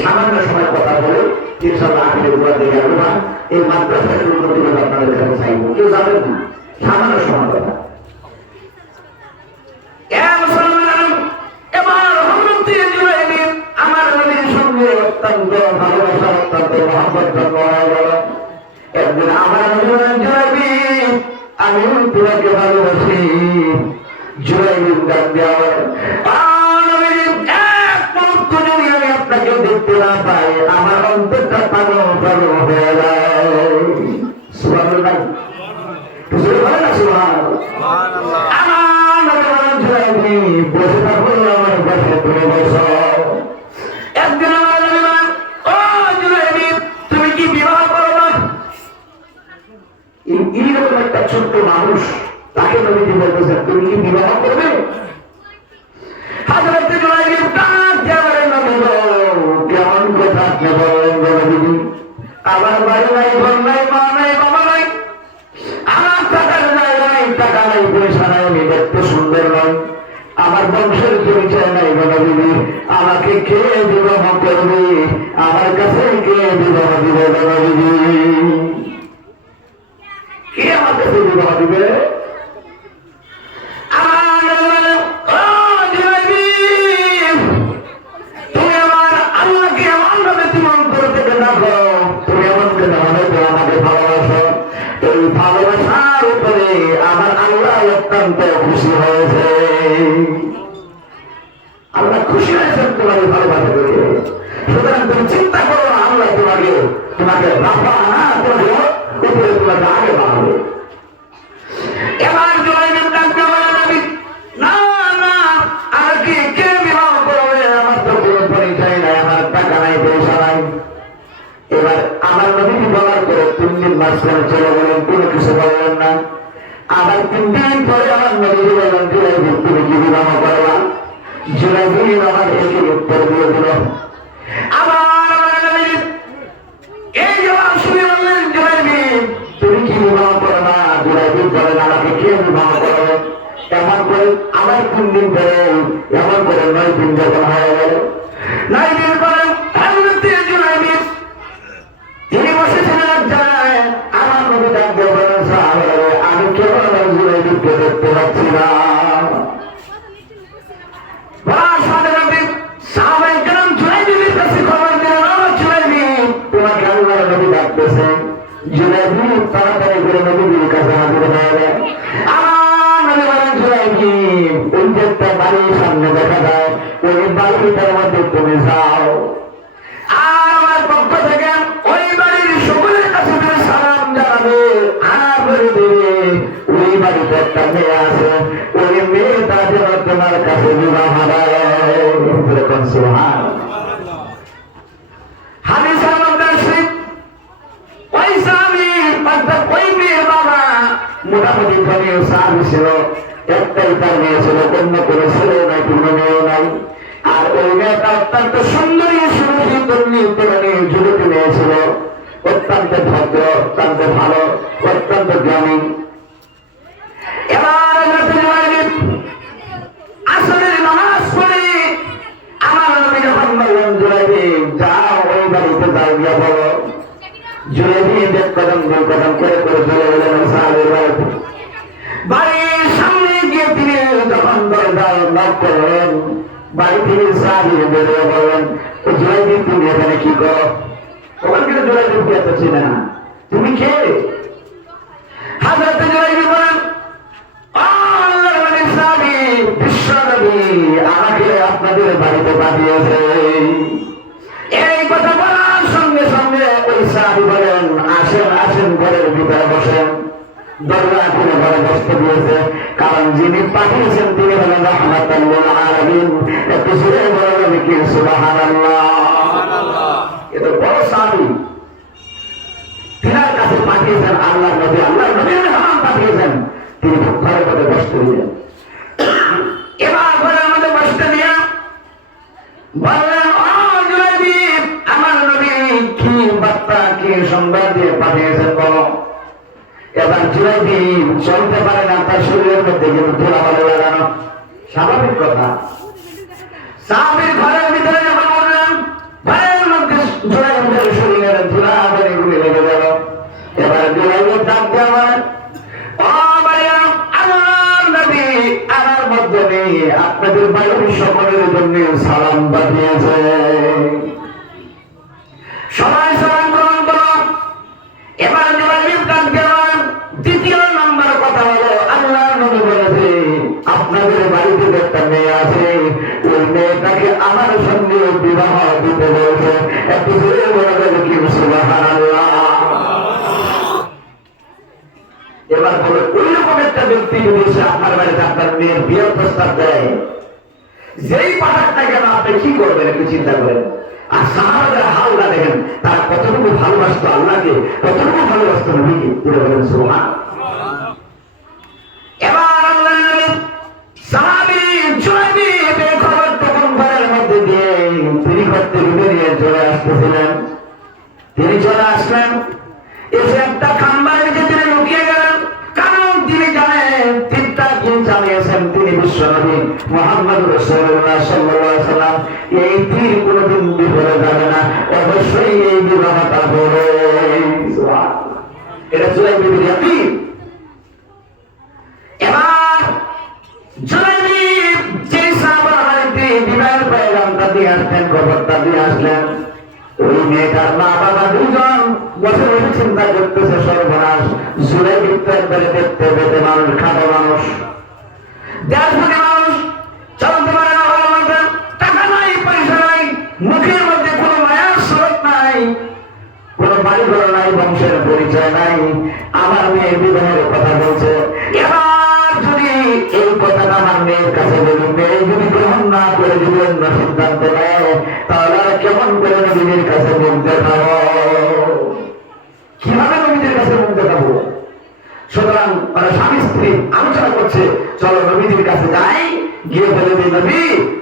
সামান্য সময় কথা বলে ইনশাআল্লাহ আখিরে দুয়ার দিকে আসবো। এই মাদ্রাসার উন্নতি আপনাদের কাছে চাইবো, কেউ যাবেন না, সামান্য সময় কথা। এবার হযরত জুলাইবি আমার নবীর সঙ্গে অত্যন্ত ভালোবাসা, অত্যন্ত মহব্বত জন্ম হয়ে গেল। একদিন আমার নবী বলেন, জুলাইবি, আমি তোমাকে ভালোবাসি। জুলাইবি ডাক দেওয়া, আপনাকে দেখতে না পাই, আমার অন্তরটা পাগল পাগল হয়ে যায়। সুবহানাল্লাহ, বলে না সুবহানাল্লাহ। আমার নবী বলেন, জুলাইবি বসে থাকো, আমার পাশে তুমি বসো। একদিন আমার নবী বলেন, ও জুলাইবি, তুমি কি বিবাহ করো না? এইরকম একটা ছোট্ট মানুষ, তাকে নবীজি বলতেছেন, তুমি কি বিবাহ করবে? হযরত জুলাইবি কেমন কথা আপনি বলেন নবীজি, আমার বাড়ি নাই, ঘর নাই, মা নাই, বাবা নাই, আমার টাকার জায়গা নাই, টাকা নাই, পয়সা নাই, আমি দেখতে সুন্দর নয়, আমার বংশের পরিচয় নাই, নবীজি, আমাকে কে বিবাহ করবে? আমার কাছে কে বিবাহ দিবে? নবীজি, কে আমার কাছে বিবাহ দিবে? আমার আল্লাহ খুশি হয়েছেন তোমাকে ভালোবাসা করে। সুতরাং তুমি চিন্তা করো না, আল্লাহ তোমাকে রাফা না করে উপরে তোমাকে আগে বাড়াবে। এবার জুলাইবিন ডাকতে বলে নবী, না না, আমাকে কে বিবাহ করবে? আমার তো কোনো পরিচয় নাই, আমার টাকা নাই, পয়সা নাই। এবার আমার নবী বলার পরে 3 দিন মাঝখানে চলে গেলেন, কোনো কিছু বললেন না। আবার 3 দিন পরে আমার নবী বললেন, জুলাইবিন তুমি কি বিবাহ করবা? জুলাইবিন আমার একই উত্তর দিয়ে দিল। আবার এই জবাব শুনে বললেন, জুলাইবিন তুমি কি বিবাহ করবা? জুলাইবিন বলেন, আমাকে কে বিবাহ করবে? এমন করে আবার 3 দিন পরে এমন করে 9 দিন যখন হয়ে গেল, 9 দিন পরে জুলাইবিন তিনি বসেছিলেন এক জায়গায়। আমার নবী ডাক দিয়ে বলেন, সাহাবারা আমি কেবল জুলাইবিনকে দেখতে পাচ্ছি না। তোমাকে আল্লাহর নবী ডাকতেছেন। জুলাইবিন তাড়াতাড়ি করে নবীর কাছে হাজির হয়ে গেল। আমার নবী বলেন, জুলাইবিন ওই যে একটা বাড়ির সামনে দেখা যায়, ওই বাড়িটার মধ্যে তুমি যাও, আর আমার পক্ষ থেকে ওই বাড়ির সকলের কাছে তুমি সালাম জানাবে, আর বলে দেবে ওই বাড়িতে একটা মেয়ে আছে, ওই মেয়েটা যেন তোমার কাছে বিবাহ হয়। হাদিসের মধ্যে আসে ওই স্বামী অর্থাৎ ওই মেয়ের বাবা মোটামুটি ধনীয় স্বামী ছিল, একটাই তার মেয়ে ছিল, অন্য কোনো ছেলে নাই, কোনো মেয়েও নাই। আর ওই মেয়েটা অত্যন্ত সুন্দরী, সুন্দরী তরুণী যুবতী মেয়ে ছিল, অত্যন্ত ভদ্র, অত্যন্ত ভালো, অত্যন্ত জ্ঞানী। এবার আসরের নামাজ পড়ে আমার নবী যখন বললেন, জুলাইবিন যাও ওই বাড়িতে যাও, গিয়ে বলো। জুলাইবিন এক কদম 2 কদম করে করে চলে গেলেন সাহাবের বাড়িতে। বাড়ির সামনে গিয়ে তিনি যখন দরজায় নক করলেন, বাড়ি থেকে সাহাবী বেরিয়ে বললেন, জুলাইবিন তুমি এখানে কি করো? ওখান থেকে জুলাইবিন কি এত চিনে না, তুমি কে? হযরত জুলাইবিন বলেন, আল্লাহর নবী সাহাবী বিশ্বনবী আমাকে আপনাদের বাড়িতে পাঠিয়েছে। এই কথা বলার সঙ্গে সঙ্গে ওই সাহাবী বলেন, আসেন আসেন, ঘরের ভিতরে বসেন। দরজা খুলে ঘরে বসতে দিয়েছে, কারণ যিনি পাঠিয়েছেন তিনি হলেন রাহমাতাল লিল আলামিন। একটু জোরে বলেন কি সুবহানাল্লাহ। এটা বড় সাহাবী, তিনার কাছে পাঠিয়েছেন আল্লাহর নবী, আল্লাহর নবী মেহমান পাঠিয়েছেন, তিনি ঘরের মধ্যে বসতে দিলেন। এবার ঘরের মধ্যে বসতে নিয়ে বললেন, ও জুলাইবিন আমার নবী কি বার্তা, কি সংবাদ দিয়ে পাঠিয়েছেন বলো। এবার জুলাইবিন চলতে পারে না, তার শরীরের মধ্যে কিন্তু ধুলাবালি লাগানো, স্বাভাবিক কথা। সাহাবীর ঘরের ভিতরে যখন বললেন, ঘরের মধ্যে জুলাইবিনের শরীরের ধুলাবালি গুলি লেগে গেল। এবার জুলাইবিন ডাক দিয়ে বলেন, ও ভাইয়া আল্লাহর নবী আমার মধ্যে নেই, আপনাদের বাড়ির সকলের জন্য সালাম পাঠিয়েছে, সবাই সালাম গ্রহণ করো। এবার জুলাইবিন ডাক দিয়ে দ্বিতীয় নম্বর কথা হলো, আল্লাহর নবী বলেছে আপনাদের বাড়িতে একটা মেয়ে আছে, ওই মেয়েটাকে আমার সঙ্গে বিবাহ দিতে বলছে। একটু জোরে বলে কি সুবহানাল্লাহ। এবার বলে ওইরকম একটা ব্যক্তি যদি এসে আপনার বাড়িতে আপনার মেয়ের বিয়ের প্রস্তাব দেয়, যেই পাঠাকটা কেন আপনি কি করবেন একটু চিন্তা করেন। আর সাহাবাদের হালটা দেখেন, তারা কতটুকু ভালোবাসতো আল্লাহকে, কতটুকু ভালোবাসতো নবীকে, পুরো বলেন সুবহান। এবার আল্লাহর নবী সাহাবী জুলাইবিন এই খবর তখন ঘরের মধ্যে দিয়ে তিনি ঘর থেকে বেরিয়ে চলে আসতেছিলেন। তিনি চলে আসলেন, এসে একটা খাম্বার নিচে তিনি লুকিয়ে গেলেন, কারণ তিনি জানেন তীরটা যিনি চালিয়েছেন তিনি বিশ্বনবী মুহাম্মদ রাসূলুল্লাহ সাল্লাল্লাহু আলাইহি ওয়াসাল্লাম। এই তীর কোনদিন বিফলে যাবে না, অবশ্যই এই বিবাহটা হবে। সুবহানাল্লাহ, এটা জুলাইবিনের ইয়াকিন। এবার জুলাইবিন যে সাহাবার বাড়িতে বিবাহের পয়গামটা দিয়ে আসলেন, খবরটা দিয়ে আসলেন, ওই মেয়েটার মা বাবা দুজন বসে বসে চিন্তা করতেছে, সর্বনাশ, জুলাইবিন তো একবারে দেখতে পেতে মানুষ, খাটো মানুষ, দেড় ফুটে মানুষ, চলতে পারে না, ভালো মতো মেয়ের বিবাহের কথা বলছে। এবার যদি এই কথাটা আমার মেয়ের কাছে বলি, মেয়ে যদি গ্রহণ না করে যদি অন্য সিদ্ধান্ত নেয়, তাহলে আর কেমন করে নবীজির কাছে মুখ দেখাবো? কিভাবে নবীজির কাছে মুখ দেখাবো? সুতরাং স্বামী স্ত্রী আলোচনা করছে, চলো নবীজির কাছে যাই, গিয়ে বলে দিই, নবী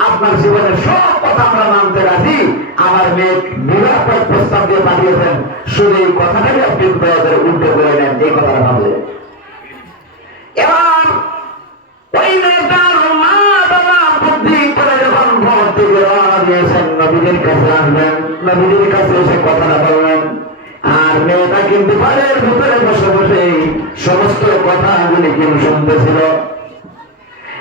আপনার জীবনের সব কথা আমরা মানতে রাজি, আমার মেয়ে বিবাহ প্রস্তাব দিয়ে পাঠিয়েছেন, শুধু এই কথাটাকে আপনি উল্টো করে নেন, এই কথাটা ভাবলেন। এবার ওই মেয়েটার মা বাবা বুদ্ধি করে যখন ঘর থেকে রওনা দিয়েছেন নবীজির কাছে আসবেন, নবীজির কাছে এসে কথাটা বললেন, আর মেয়েটা কিন্তু বাড়ির ভিতরে বসে বসে সমস্ত কথাগুলি কিন্তু শুনতেছিল।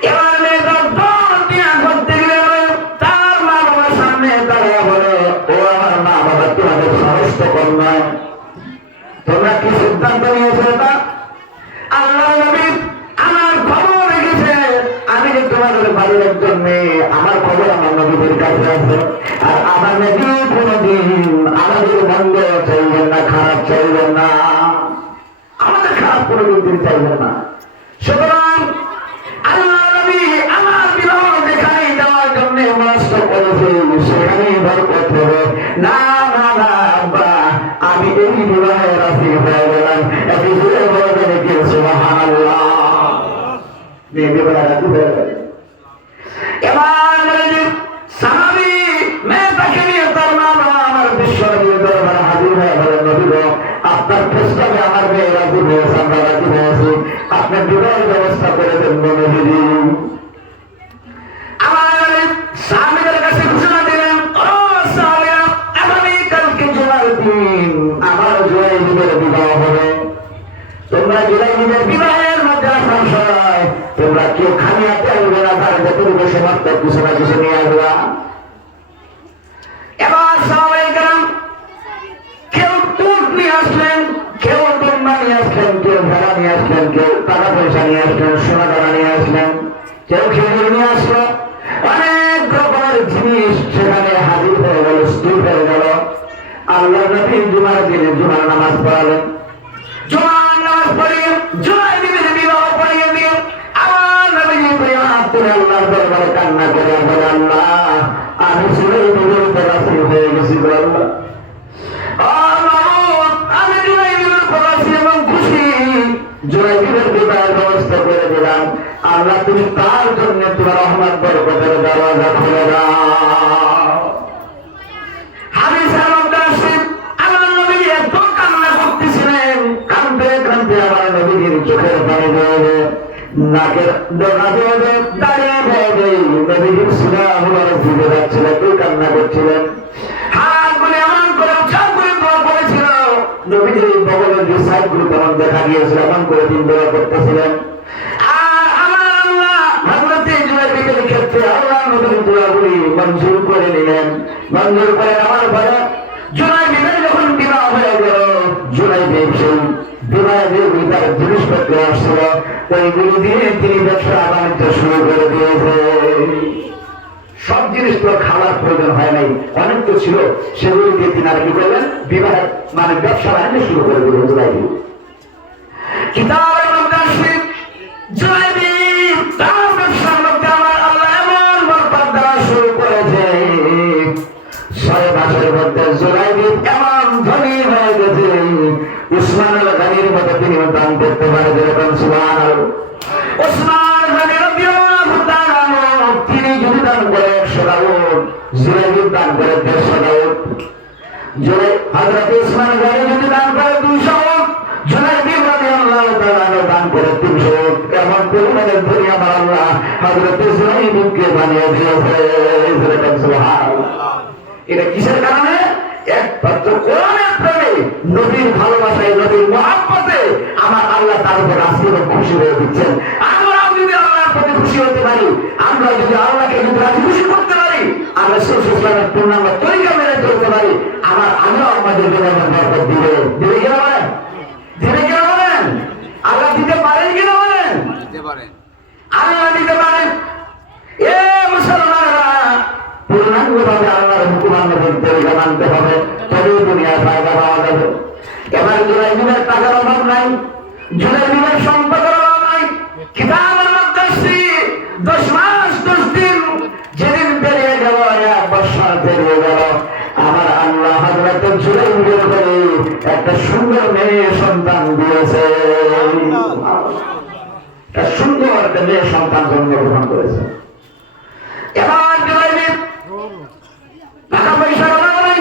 এবার মেয়েটা দল দিয়া করতে গেলে তার মা বাবার সামনে দাঁড়িয়ে বলে, ও আমার মা বাবা, তোমাদের সাহস তো কম নয়, তোমরা কি সিদ্ধান্ত নিয়েছো? এটা আল্লাহ নবী আমার খবর রেখেছে, আমি যে তোমাদের বাড়ির একজন মেয়ে, আমার খবর আমার নবীদের কাছে আছে, আর আমার নবী কোনদিন আমাদের মন্দ চাইবেন না, খারাপ চাইবেন না, আমাদের খারাপ কোনদিন তিনি চাইবেন না। সুতরাং আল্লাহ নবী আমার বিবাহ যেখানে যাওয়ার জন্য মনস্থ করেছে সেখানেই বরকত হবে। না না না আব্বা, আমি এই বিবাহে রাজি হয়ে গেলাম। একই জুড়ে বলে রেখে সুবহানাল্লাহ, মেয়ে বিবাহে রাজি হয়ে গেল। এবার সাহাবী মেয়েটাকে নিয়ে তার মা বাবা আমার বিশ্বনবীর দরবারে হাজির হয়ে বলেন, নবী গো, আপনার প্রস্তাবে আমার মেয়ে রাজি হয়েছে, আমরা রাজি হয়েছি, আপনার বিবাহের ব্যবস্থা করে দেন নবীজি। আমার সাহাবীদের কাছে ঘোষণা দিলেন, ও সাহাবীরা, আগামীকালকে জুমার দিন আমার জুলাইবিবের বিবাহ হবে, তোমরা জুলাইবিবের বিবাহের মধ্যে আসার সময় তোমরা কেউ খালি হাতে আসবে না, তার যতটুকু সমর্থ কিছু না কিছু নিয়ে আসবা। এবার সাহাবায়ে কেরাম কেউ টুট নিয়ে আসলেন, কেউ দুম্বা নিয়ে আসলেন, কেউ ভেড়া নিয়ে আসলেন, কেউ টাকা পয়সা নিয়ে আসলেন, সোনা দানা নিয়ে আসলেন, কেউ খেজুর নিয়ে আসলো, অনেক রকমের জিনিস সেখানে হাজির হয়ে গেল, স্থির হয়ে গেল। আল্লাহ নবী জুমার দিনে জুমার নামাজ পড়ালেন, জুমার নামাজ পড়িয়ে জুলাইবিবের বিবাহ পড়িয়ে দিয়ে আমার নবীজি আল্লাহর দরবারে কান্না করে বলে, আল্লাহ আমি জুলাইবিবের উপর রাজি হয়ে গেছি, আল্লাহ আমি জুলাইবিবের উপর রাজি এবং খুশি, জুলাইবিবের বিবাহের ব্যবস্থা করে দিলাম, আল্লাহ তুমি তার জন্য তোমার রহমত বরকতের দরজা খুলে দাও। হাদিসের মধ্যে আসছে আমার নবী এত কান্না করতেছিলেন, কাঁদতে কাঁদতে আমার নবীর চোখের পানি বয়ে, নাকের ডগা বয়ে, দাঁড়িয়ে বয়ে, নবীর সুরাহ ভিজে যাচ্ছিল, কেউ কান্না করছিলেন, হাতগুলি এমন করে উচ্চার করে দোয়া করেছিল, নবীর বগলের যে সাইডগুলো তেমন দেখা গিয়েছিল, এমন করে তিনি দোয়া করতেছিলেন। আর আমার আল্লাহ হযরতে জুলাইবিবের ক্ষেত্রে আল্লাহ নবীর দোয়াগুলি মঞ্জুর করে নিলেন। মঞ্জুর করে নেওয়ার পরে জুলাইবিবের যখন বিবাহ হয়ে গেল, জুলাইবিব সেই বিবাহের তার জিনিসপত্র আসছিল, ওইগুলি দিয়ে তিনি ব্যবসা বাণিজ্য শুরু করে দিয়েছে। সব জিনিস তো খাওয়ার প্রয়োজন হয় নাই, অনেক তো ছিল, সেগুলি দিয়ে তিনি আর কি করলেন, বিবাহের মানে ব্যবসা বাণিজ্য শুরু করে দিলেন জুলাইবিব। কিতাবের মধ্যে আসবে জুলাইবিব তার ব্যবসার মধ্যে আমার আল্লাহ এমন বরকত দেওয়া শুরু করেছে, 6 মাসের মধ্যে জুলাইবিব এমন ধনী হয়ে গেছে, উসমান আল গনির মতো তিনি দান করতে পারে, যেরকম সুবহানাল্লাহ। উসমান গনি রাদিয়াল্লাহু তাআলা তিনি যদি দান করে 100 উট, জুলাইবিব দান করে 150 উট, হযরত উসমান গনি যদি দান করে 200 উট, জুলাইবিব রাদিয়াল্লাহু তাআলা দান করে 300 উট, এমন পরিমাণের ধনী আমার আল্লাহ হযরত জুলাইবিবকে বানিয়ে দিয়েছে, যেরকম সুবহানাল্লাহ। এটা কিসের কারণে? একমাত্র কোরআনের প্রেমে, নবীর ভালোবাসায়, নবীর মহব্বতে আমার আল্লাহ তার উপর রাজি এবং খুশি হয়ে দিচ্ছেন। আমরাও যদি আল্লাহর প্রতি খুশি হতে পারি, আমরা যদি আল্লাহকে যদি রাজি খুশি করতে পারি, আমরা রাসূল ইসলামের পূর্ণাঙ্গ তরিকা মেনে চলতে পারি, আল্লাহ আমাদের জীবনের বরকত দিবে। দিবে কিনা বলেন? দিবে কিনা বলেন? আল্লাহ দিতে পারেন কিনা বলেন? আল্লাহ দিতে পারেন। এ মুসলমানরা, পূর্ণাঙ্গভাবে আল্লাহর হুকুম আমাদের তরিকা মানতে হবে, তবেই দুনিয়ার ফায়দা পাওয়া যাবে। এবার জুলাইবিবের টাকার অভাব নাই, জুলাইবিবের সম্পদ নাই। কিতাবের মধ্যে 10 মাস 10 দিন যেদিন পেরিয়ে গেল, 1 বছর পেরিয়ে গেল, আমার আল্লাহ হযরত জুলাইবিবের করে একটা সুন্দর মেয়ে সন্তান দিয়েছে। একটা সুন্দর একটা মেয়ে সন্তান জন্মগ্রহণ করেছে। এবার জুলাইবিব টাকা পয়সা নাই,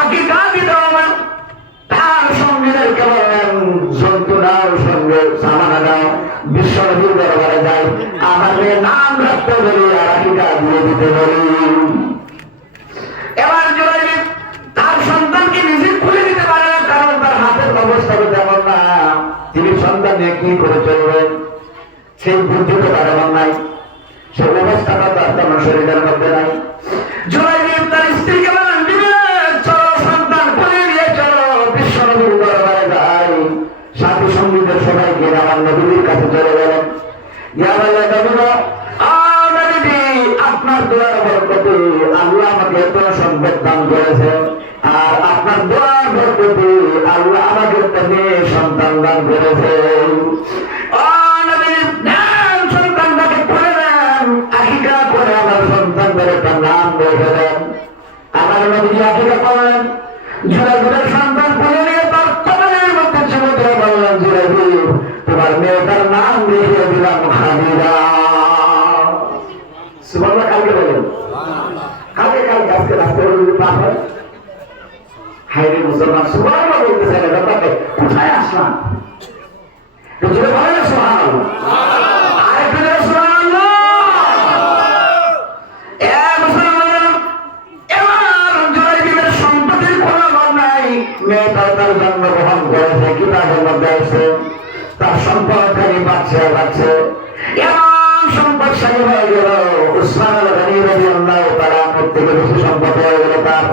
আকিকা দিতে হবে, তার সঙ্গীদেরকে বললেন জন্তুরাও সঙ্গে সামানা দাও, বিশ্বনবীর দরবারে যাই, আমার মেয়ে নাম রাখতে বলি আর আকিকা দিয়ে দিতে বলি। এবার জুলাইবিব তার সন্তানকে নিজে খুলে দিতে পারে না, কারণ তার হাতের অবস্থা তেমন না, তিনি সন্তান নিয়ে কি করে চলবেন সেই বুদ্ধিতে তার এমন নাই, সে অবস্থাটা তার তেমন শরীরের মধ্যে নাই। জুলাইবিব তার স্ত্রীকে বলেন, চলো সন্তান খুলে নিয়ে চলো, বিশ্বনবীর দরবারে যাই। সাথী সঙ্গীদের সবাইকে আমার নবীর কাছে চলে গেলেন। আপনার দোয়ার বরকতে আল্লাহ আমাকে এত সম্পদ দান করেছে, আর আপনার দোয়ার বরকতে আল্লাহ আমাকে একটা মেয়ে সন্তান দান করেছে। সন্তানটাকে করে দেন, আকিকা করে আমার সন্তানদের একটা নাম রেখে দেন। আমার নবী আকিকা করলেন, জুলাইবিবের সন্তান করে নিয়ে তার কবরের মধ্যে চলে দিয়ে বললেন, জুলাইবিব তোমার মেয়েটার নাম রেখে দিলাম খাদিজা। সুবহানাল্লাহ। কালকে বলেন, কালকে আজকে রাস্তায় যদি পার হয়, হাইরে মুসলমান সুবহানাল্লাহ বলতেছে না, ব্যাপারটা কোথায় আসলাম? জুড়ে বলেন সুবহানাল্লাহ, আরেকটু জোরে সুবহানাল্লাহ। মুসলমান, এবার জুলাইবিবের সম্পত্তির কোনো অভাব নাই, মেয়েটা তার জন্মগ্রহণ করেছে, কিতাবের মধ্যে আছে তার সম্পদ খালি বাড়ছে বাড়ছে, এমন সম্পদশালী হয়ে গেল। উসমান আল গনি রাদিয়াল্লাহু তাআলা থেকে বেশি সম্পদ হয়ে গেল তার।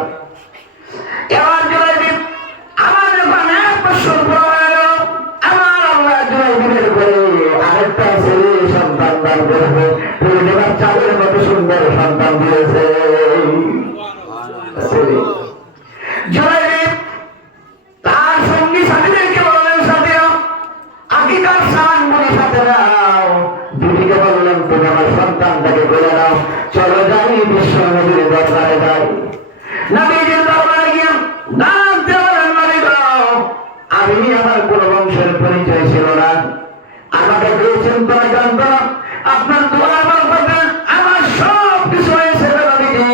এবার জুলাইবিব আমার যখন 1 বছর বড় হয়ে গেল, আমার আল্লাহ জুলাইবিবের করে আরেকটা ছেলে সন্তান দান করেছে, পূর্ণিমার চাঁদের মতো সুন্দর সন্তান দিয়েছে। জুলাইবিব তার সঙ্গী সাথীদেরকে বললেন, সাথীরা আকিকার সামানগুলি সাথে নাও। দুটিকে বললেন, তুমি আমার সন্তানটাকে বলে নাও, চলো যাই বিশ্বনবীর দরবারে যাই। নবীজির দরবারে গিয়ে নাম দেওয়ালেন, নবী গো, আমি আমার কোন বংশের পরিচয় ছিল না, আমাকে দিয়েছেন তোরা জানত না, আপনার দোয়ার বরকতে আমার সব কিছু হয়েছে নবীজি,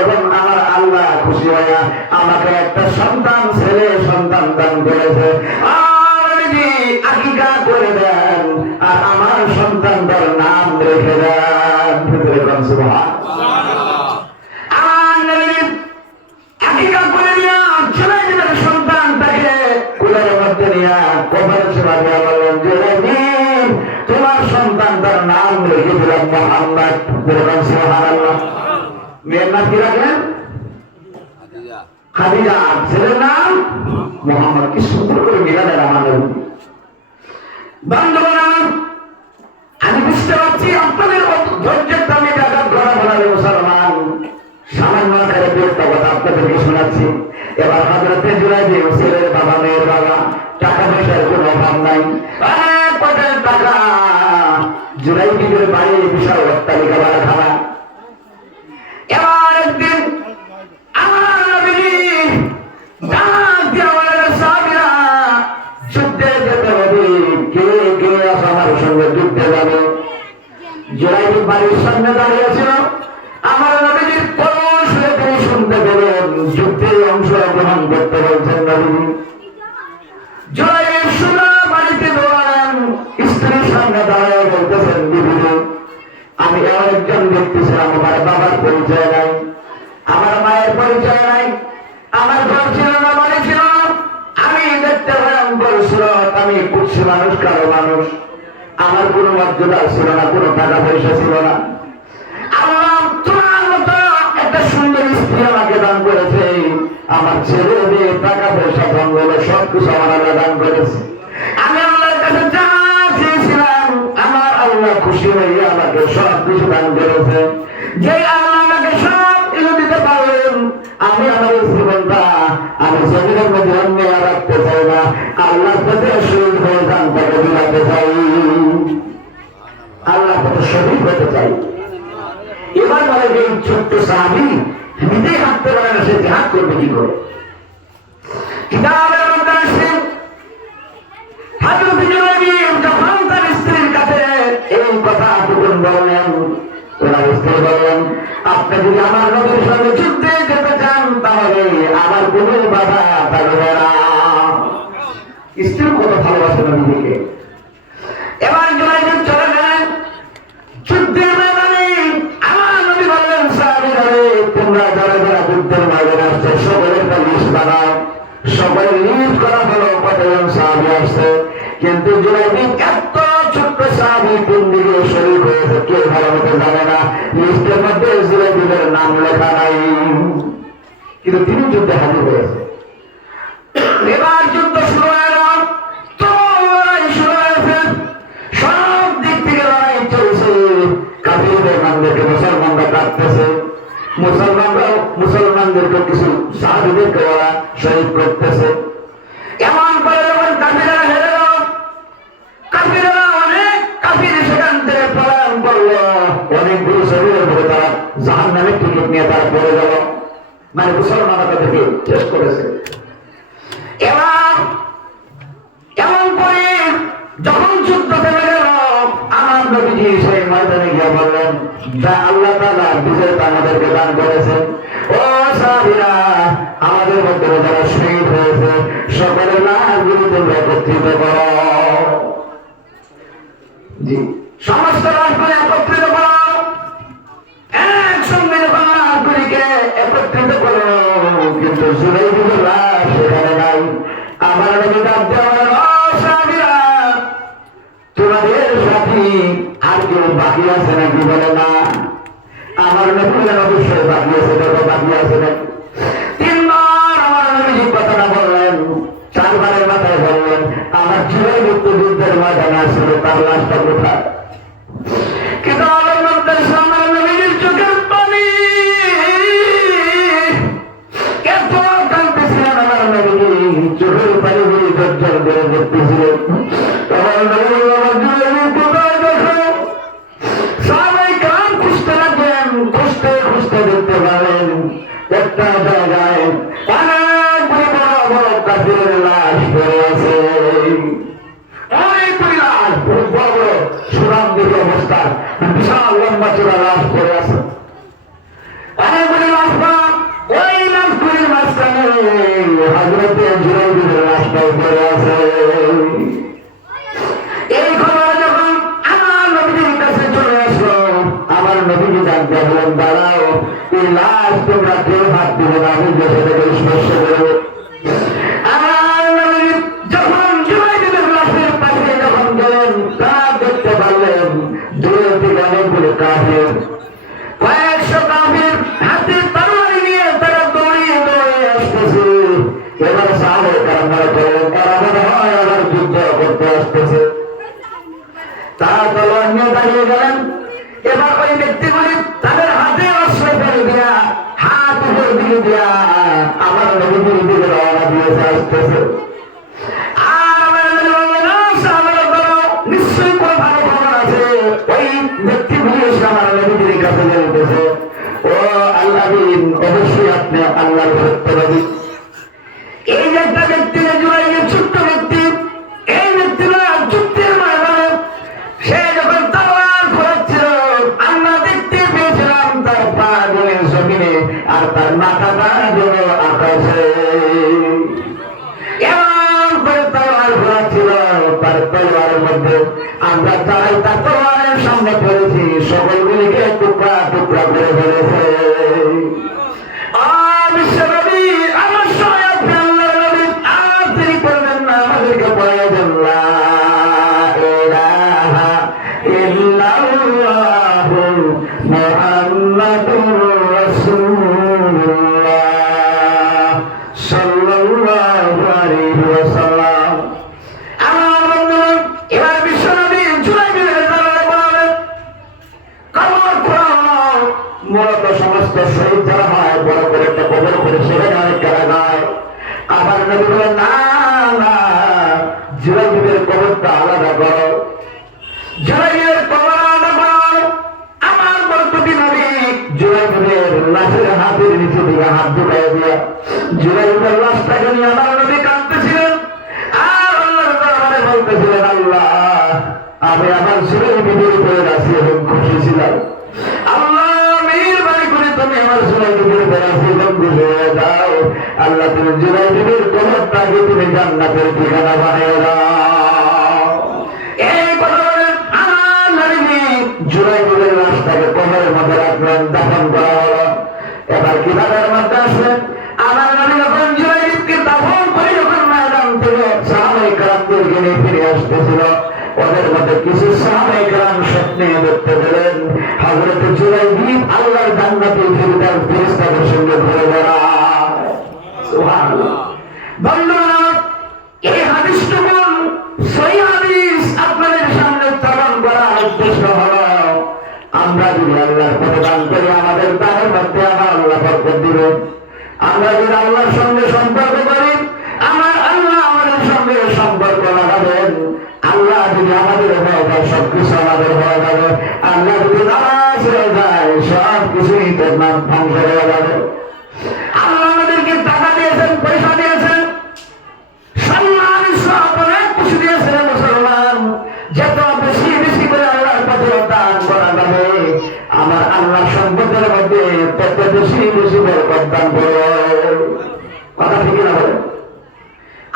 এবং আমার আল্লাহ খুশি হয়ে আমাকে একটা সন্তান ছেলে সন্তান দান করেছে। আকিকা করে দেন আর আমার সন্তানটার নাম রেখে দেন। আকিকা করে দিয়া জুলাইবিবের সন্তানটাকে কুলের মধ্যে নিয়ে কবরের সেবা দিয়া বললেন, জুলাইবিব তোমার সন্তানটার নাম রেখে দিলাম মুহাম্মদ। সুবহানাল্লাহ। মেয়ের নাম কি রাখলেন? খাদিজা। ছেলের নাম মুহাম্মদ। কি সুন্দর করে মিলা দেন আমার নবী। বন্ধুগণ, আমি বুঝতে পারছি আপনাদের ধৈর্যের দামে টাকা ধরা বলার মুসলমান, সামান্য আকারে একটা কথা আপনাদেরকে শোনাচ্ছি। এবার হযরত জুলাইবিব ছেলের বাবা, মেয়ের বাবা, টাকা পয়সার কোনো অভাব নাই, অনেক কোটি টাকা। জুলাইবিবের বাড়ি বিশাল অট্টালিকা বাড়া খানা। এবার একদিন আমার নবীজি ডাক দিয়া বলেন, সাহাবীরা যুদ্ধে যেতে হবে, কে কে আমার সঙ্গে যুদ্ধে যাবে? জুলাইবিব বাড়ির সামনে দাঁড়িয়েছিল, আমার নবীজির কোন শুনে তিনি শুনতে পেলেন যুদ্ধে অংশগ্রহণ করতে বলছেন নবীজি। জুলাইবিব শুনে বাড়িতে দৌড়ালেন, স্ত্রীর সামনে দাঁড়িয়ে বলতেছেন, বিবি আমি এমন একজন ব্যক্তি ছিলাম, আমার বাবার পরিচয় নাই, আমার মায়ের পরিচয় নাই, আমার ঘর ছিল না, বাড়ি ছিল না, আমি দেখতে ভয়ঙ্কর সুরত, আমি কুৎসি মানুষ, কারো মানুষ, আমার কোনো মর্যাদা ছিল না, কোনো টাকা পয়সা ছিল না। আল্লাহ তোমার মতো একটা সুন্দর স্ত্রী আমাকে দান করেছে, আমার ছেলে মেয়ে টাকা পয়সা ধন বলে সবকিছু আমার আল্লাহ দান করেছে। আমি আল্লাহর কাছে যা চেয়েছিলাম আমার আল্লাহ খুশি হয়ে আমাকে সব কিছু দান করেছে। যে আল্লাহ আমাকে সব কিছু দিতে পারবে বলেন, আমি আমার জীবনটা আমি জমিনের মধ্যে অন্যায় রাখতে চাই না, আল্লাহর পথে শহীদ হয়ে যান তাকে বিলাতে চাই, আল্লাহর পথে শহীদ হতে চাই। এবার বলে যে ছোট্ট সাহাবী নিজেই হাঁটতে পারে না, সে জিহাদ করবে কি করে? কিতাবের মধ্যে আসছে হযরত ইব্রাহিম যখন তার স্ত্রীর কাছে এই কথা যখন বললেন, ওনার স্ত্রী বললেন, আপনি যদি আমার নবীর সঙ্গে যুদ্ধে যেতে চান তাহলে আমার কোনো বাধা থাকবে না। স্ত্রী কত ভালোবাসে নবীকে। এবার ইব্রাহিম চলে গেলেন যুদ্ধের ময়দানে। আমার নবী বললেন, সাহাবীরা তোমরা যারা যারা যুদ্ধের ময়দানে আসছে সকলের একটা লিস্ট বানাও। সকলের লিস্ট করা হলো কতজন সাহাবী আসছে, কিন্তু ইব্রাহিম এত ছোট্ট সাহাবী কোন দিকে শরীর হয়েছে কেউ ভালো মতো জানে না। লিস্টের মধ্যে ইব্রাহিমের নাম লেখা নাই, কিন্তু তিনি যুদ্ধে হাজির হয়েছে। এবার যুদ্ধ শুরু হয়ে গেল, তো লড়াই শুরু হয়েছে, সব দিক থেকে লড়াই চলছে। কাফিরদের মানুষদেরকে মুসলমানরা কাটতেছে, মুসলমানদেরকে কিছু সাহাবীদেরকে ওরা শহীদ করতেছে। এমন করে যখন কাফিররা হেরে গেল, কাফিররা অনেক কাফির সেখান থেকে পলায়ন করলো, অনেকগুলো শরীরের মধ্যে তারা জাহান্নামের টিকিট নিয়ে তারা পড়ে গেল, মানে মুসলমানরা তাদেরকে শেষ করেছে। এবার এমন করে যখন যুদ্ধ থেমে গেল, আমার নবীজি সেই ময়দানে গিয়ে বললেন, যা আল্লাহ তাআলা বিজয়টা আমাদেরকে দান করেছেন, ও সাহাবীরা আমাদের মধ্যে যারা শহীদ হয়েছে সকলের লাশগুলি তোমরা একত্রিত করো। জি, সমস্ত লাশগুলি একত্রিত করো, একসঙ্গে যখন লাশগুলিকে একত্রিত করো, কিন্তু জুলাইবিনের লাশ সেখানে নাই। আমার নবী ডাক দিয়ে বলেন, ও সাহাবীরা তোমাদের সাথী আর কেউ বাকি আছে নাকি? বলে না। আমার নবী অবশ্যই বাকি আছে, দেখো বাকি আছে নাকি। তিনবার আমার নবীজি কথাটা বললেন, চারবারের মাথায় বললেন, আমার জীবন মৃত্যু যুদ্ধের ময়দানে আসছিল, তার লাশটা কোথায়? কিন্তু আমার মধ্যে আমার নবীজির চোখের পানি এত কাঁদতেছিলেন, আমার নবীজি চোখের পানি গুলি জর্জর করে দেখতেছিলেন। আমার নবী আমার জীবনের কোথায় দেখো, সবাই কান খুঁজতে লাগলেন, খুঁজতে খুঁজতে দেখতে পারেন একটা জায়গায় অনেকগুলি বড় বড় কাফিরের লাশ পড়ে আছে, অনেকগুলি লাশ, বড় বড় সুরাম দিকে অবস্থা, বিশাল লম্বা চূড়া লাশ পড়ে আছে, অনেকগুলি লাশ পড়া। ওই লাশগুলির মাঝখানে হযরত জুরাইরের লাশটাও পড়ে আছে। এই খবর যখন আমার নবীর কাছে চলে আসলো, আমার নবীজি জানতে বলেন, দাঁড়াও, এই লাশ তোমরা কেউ হাত দিবে না, আমি দেশে থেকে স্পর্শ করবো। আমার নবী যখন জুরাইরের লাশের পাশে যখন গেলেন, তা দেখতে পারলেন দূরে থেকে অনেকগুলো কাফির, কয়েকশো কাফির হাতে তরবারি নিয়ে তারা দৌড়িয়ে দৌড়িয়ে আসতেছে। এবার সাহাবায়ে কেরামরা বললেন, তারা মনে হয় আবার যুদ্ধ করতে আসতেছে। তারা তলোয়ার নিয়ে দাঁড়িয়ে গেলেন। এবার ওই ব্যক্তিগুলি তাদের হাতে অস্ত্র ফেলে দিয়া, হাত উপর দিকে দিয়া আমার নবীর দিকে রওনা দিয়েছে, আসতেছে। আর আমার নবী বললেন, সাহাবারা বলো, নিশ্চয়ই কোনো ভালো খবর আছে। ওই ব্যক্তিগুলি এসে আমার নবীর কাছে বলতেছে, ও আল্লাহর, অবশ্যই আপনি আল্লাহর সত্যবাদী। এই যে একটা ব্যক্তি জুরাইরের ছোট্ট ব্যক্তি, এই ব্যক্তিরা যুদ্ধের ময়দানে সে যখন তলোয়ার ঘোরাচ্ছিল, আমরা দেখতে পেয়েছিলাম তার পা গুলি জমিনে আর তার মাথাটা যেন আকাশে। এমন করে তলোয়ার ঘোরাচ্ছিল, তার তলোয়ারের মধ্যে আমরা যারাই তার তলোয়ারের সামনে পড়েছি সকলগুলিকে টুকরা টুকরা করে ফেলেছে। বিশ্বনবী অবশ্যই আপনি আল্লাহর নবী, আর তিনি করবেন না আমাদেরকে বলে দেন, লা ইলাহা ইল্লাল্লাহু মুহাম্মাদুর রাসূলুল্লাহ সাল্লাল্লাহু আলাইহি ওয়াসাল্লাম। আমার বন্ধুগণ, এবার বিশ্বনবী সমস্ত শহীদ যারা হয় বড় করে একটা কবর করে সেখানে অনেক টাকা নয়। আমার নবী বলেন না না, জুরাইবের কবরটা আলাদা করো, জুরাইবের কবর আলাদা করো। আমার বরকতি নবী জুরাইবের লাশের হাতের নিচে দিকে হাত ঢুকাই দিয়া জুরাইবের লাশটাকে নিয়ে আমার নবী কাঁদতেছিলেন আর আল্লাহর দরবারে বলতেছিলেন, আল্লাহ আমি আমার জুরাইবের উপরে রাজি এবং খুশি ছিলাম, আল্লাহ মেহেরবানি করে তুমি আমার জুরাইবের উপরে রাজি এবং খুশি হয়ে দাও, আল্লাহ তুমি জুরাইবের কবরটাকে তুমি জান্নাতের ঠিকানা বানিয়ে দাও। এই কথা বলে আমার নবী জুরাইবের লাশটাকে কবরের মধ্যে রাখলেন, দাফন করা হলো। এবার কিতাবের মধ্যে আসলে আমার নবী যখন জুরাইবকে দাফন করে যখন ময়দান থেকে সাহাবায়ে কেরামদেরকে নিয়ে ফিরে আসতেছিল, ওদের মধ্যে কিছু সাহাবায়ে কেরাম স্বপ্নে দেখতে পেলেন হযরত জুরাইব আল্লাহর জান্নাতুল ফিরদাউস ফেরেশতাদের সঙ্গে ঘুরে বেড়ায়। সুবহানাল্লাহ। বন্ধুরা, এই হাদিসটুকু সহিহ হাদিস আপনাদের সামনে উত্থাপন করার উদ্দেশ্য হলো আমরা যদি আল্লাহর পথে দান করি আমাদের দানের মধ্যে আমার আল্লাহ বরকত দিবেন। আমরা যদি আল্লাহর সঙ্গে সম্পর্ক করি আমার আল্লাহ আমাদের সঙ্গে সম্পর্ক লাগাবেন। আল্লাহ যদি আমাদের হয়ে যায় সবকিছু আমাদের হয়ে যাবে, আল্লাহ যদি নারাজ হয়ে যায় সব কিছুই তোর নাম ধ্বংস হয়ে যাবে। আল্লাহ আমাদেরকে টাকা দিয়েছেন, পয়সা দিয়েছেন, সম্মান সব অনেক কিছু দিয়েছেন। মুসলমান যত বেশি বেশি করে আল্লাহর পথে দান করা যাবে আমার আল্লাহ সম্পদের মধ্যে তত বেশি বেশি বরকত দান করবে। কথা ঠিক না বলেন?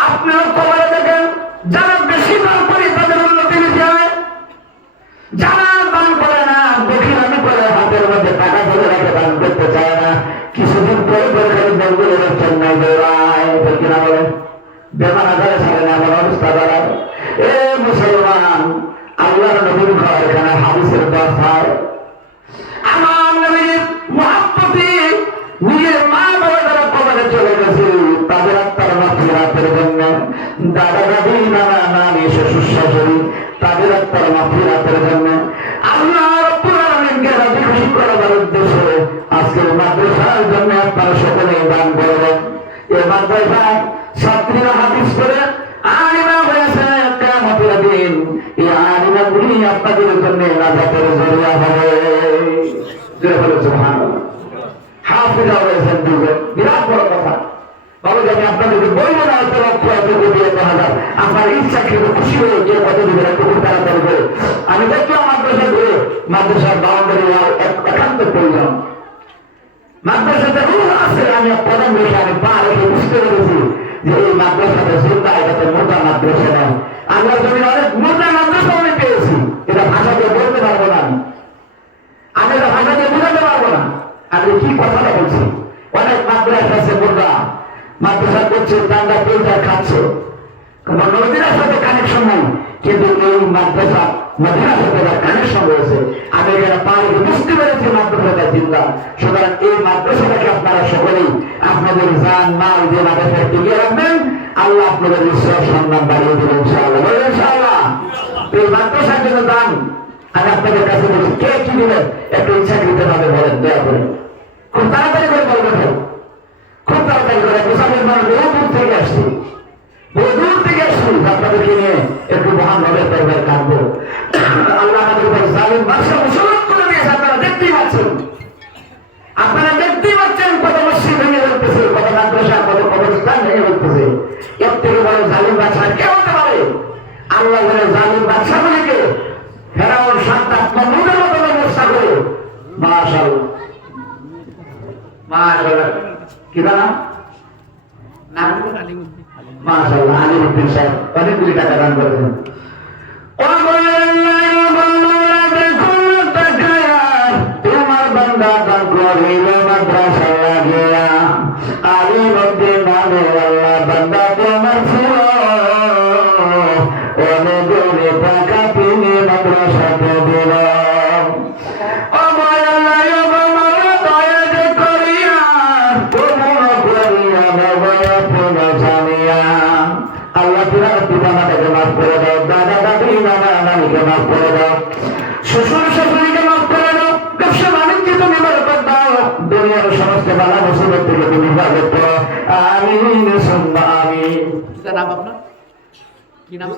আপনারা কবরে দেখেন যারা বেশি দান করে তাদের উন্নতি বেশি হয়, যারা দান করে না বেশি করে হাতের মধ্যে টাকা ধরে রাখে দান করতে চায় না, কিছুদিন পরে পরে খালি বলগুলোর চেন্নাই দৌড়ায়, ঠিক না বলেন? বেমার আধারে ছাড়ে না এমন অবস্থা দাঁড়ায়। এ মুসলমান, আল্লাহর নবীর ঘর এখানে হাদিসের দরকার। আমার নবীর মহব্বতে নিজের মা বাবা যারা কবরে চলে গেছে তাদের আত্মার মাগফিরাতের জন্য, দাদা দাদি নানা নানি শ্বশুর শাশুড়ি তাদের আত্মার মাগফিরাতের জন্য আল্লাহ রাব্বুল আলামিনকে রাজি খুশি করার উদ্দেশ্যে আজকের মাদ্রাসার জন্য আপনারা সকলেই দান করবেন। এই মাদ্রাসায় ছাত্রীরা হাদিস করে আলিমা হয়েছে, কিয়ামতের দিন এই আলিমাগুলি আপনাদের জন্য নাজাতের জরিয়া হবে। সুবহানাল্লাহ। হাফিজা হয়েছেন দুজন, বিরাট বড় কথা। বাবু আমি আপনাদেরকে বলবো না এত লক্ষ এত কোটি এত হাজার, আপনার ইচ্ছা খেলে খুশি হয়ে গিয়ে কত দিবেন একটু তাড়াতাড়ি করে। আমি দেখলাম মাদ্রাসা ঘুরে মাদ্রাসার বাউন্ডারি একান্ত প্রয়োজন, মাদ্রাসাতে রুল আছে। আমি প্রধান বিষয় আমি পা রেখে বুঝতে পেরেছি যে এই মাদ্রাসাতে শ্রদ্ধা, এটাতে মোটা মাদ্রাসা নয়। আমরা জমি অনেক মোটা মাদ্রাসা আমি পেয়েছি, এটা ভাষা দিয়ে বলতে পারবো না, আমি এটা ভাষা দিয়ে বোঝাতে পারবো না। আমি কি কথাটা বলছি, অনেক মাদ্রাসা আছে মোটা মাদ্রাসা করছে, দাঙ্গা পেয়ে খাচ্ছে, নদীর সাথে কানেকশন নাই, কিন্তু এই মাদ্রাসা মদিনার সাথে কানেকশন রয়েছে। আমি এখানে পা রেখে বুঝতে পেরেছি মাদ্রাসাটা জিন্দা। সুতরাং এই মাদ্রাসাটাকে আপনারা সকলেই আপনাদের জান মাল দিয়ে মাদ্রাসায় টিকিয়ে রাখবেন, আল্লাহ আপনাদের ঈশ্বর সম্মান বাড়িয়ে দেবেন ইনশাআল্লাহ। বলেন ইনশাআল্লাহ। এই মাদ্রাসার জন্য দান আমি আপনাদের কাছে বলছি, কে কি দিবেন একটু ইচ্ছাকৃত ভাবে বলেন, দয়া করে খুব তাড়াতাড়ি করে বলবেন, খুব তাড়াতাড়ি করে। গোসামের মানুষ বহু দূর থেকে আসছি, বহু দূর থেকে আসছি আপনাদেরকে নিয়ে একটু মহান ভাবে করবেন, কাঁদবো। আল্লাহ আমাদের উপর জালিম বাদশা মুসলমান করে দিয়েছে, আপনারা দেখতেই পাচ্ছেন, আপনারা দেখতেই পাচ্ছেন কত মসজিদ ভেঙে বলতেছে, কত মাদ্রাসা, কত কবরস্থান ভেঙে বলতেছে। এর থেকে বড় জালিম বাদশা কে হতে পারে? আল্লাহ বলে জালিম বাদশাগুলিকে ফেরাউন সান্তান নমরুদের মতো ব্যবস্থা করে। মাশাআল্লাহ মাশাআল্লাহ, কি নাম? মাশাআল্লাহ আলিউদ্দিন সাহেব অনেকগুলি টাকা দান করেছেন। তোমার বান্দা দান করিল মাদ্রাসা লাগিয়া, আলিউদ্দিন নামে আল্লাহ বান্দা তোমার ছিল, অনেকগুলি টাকা তিনি মাদ্রাসাতে দিল। আল্লাহ দুনিয়ার সমস্ত বালা মুসিবত থেকে তুমি হেফাজত করো, আমিন সুম্মা আমিন। কি নাম আপনার? কি নাম?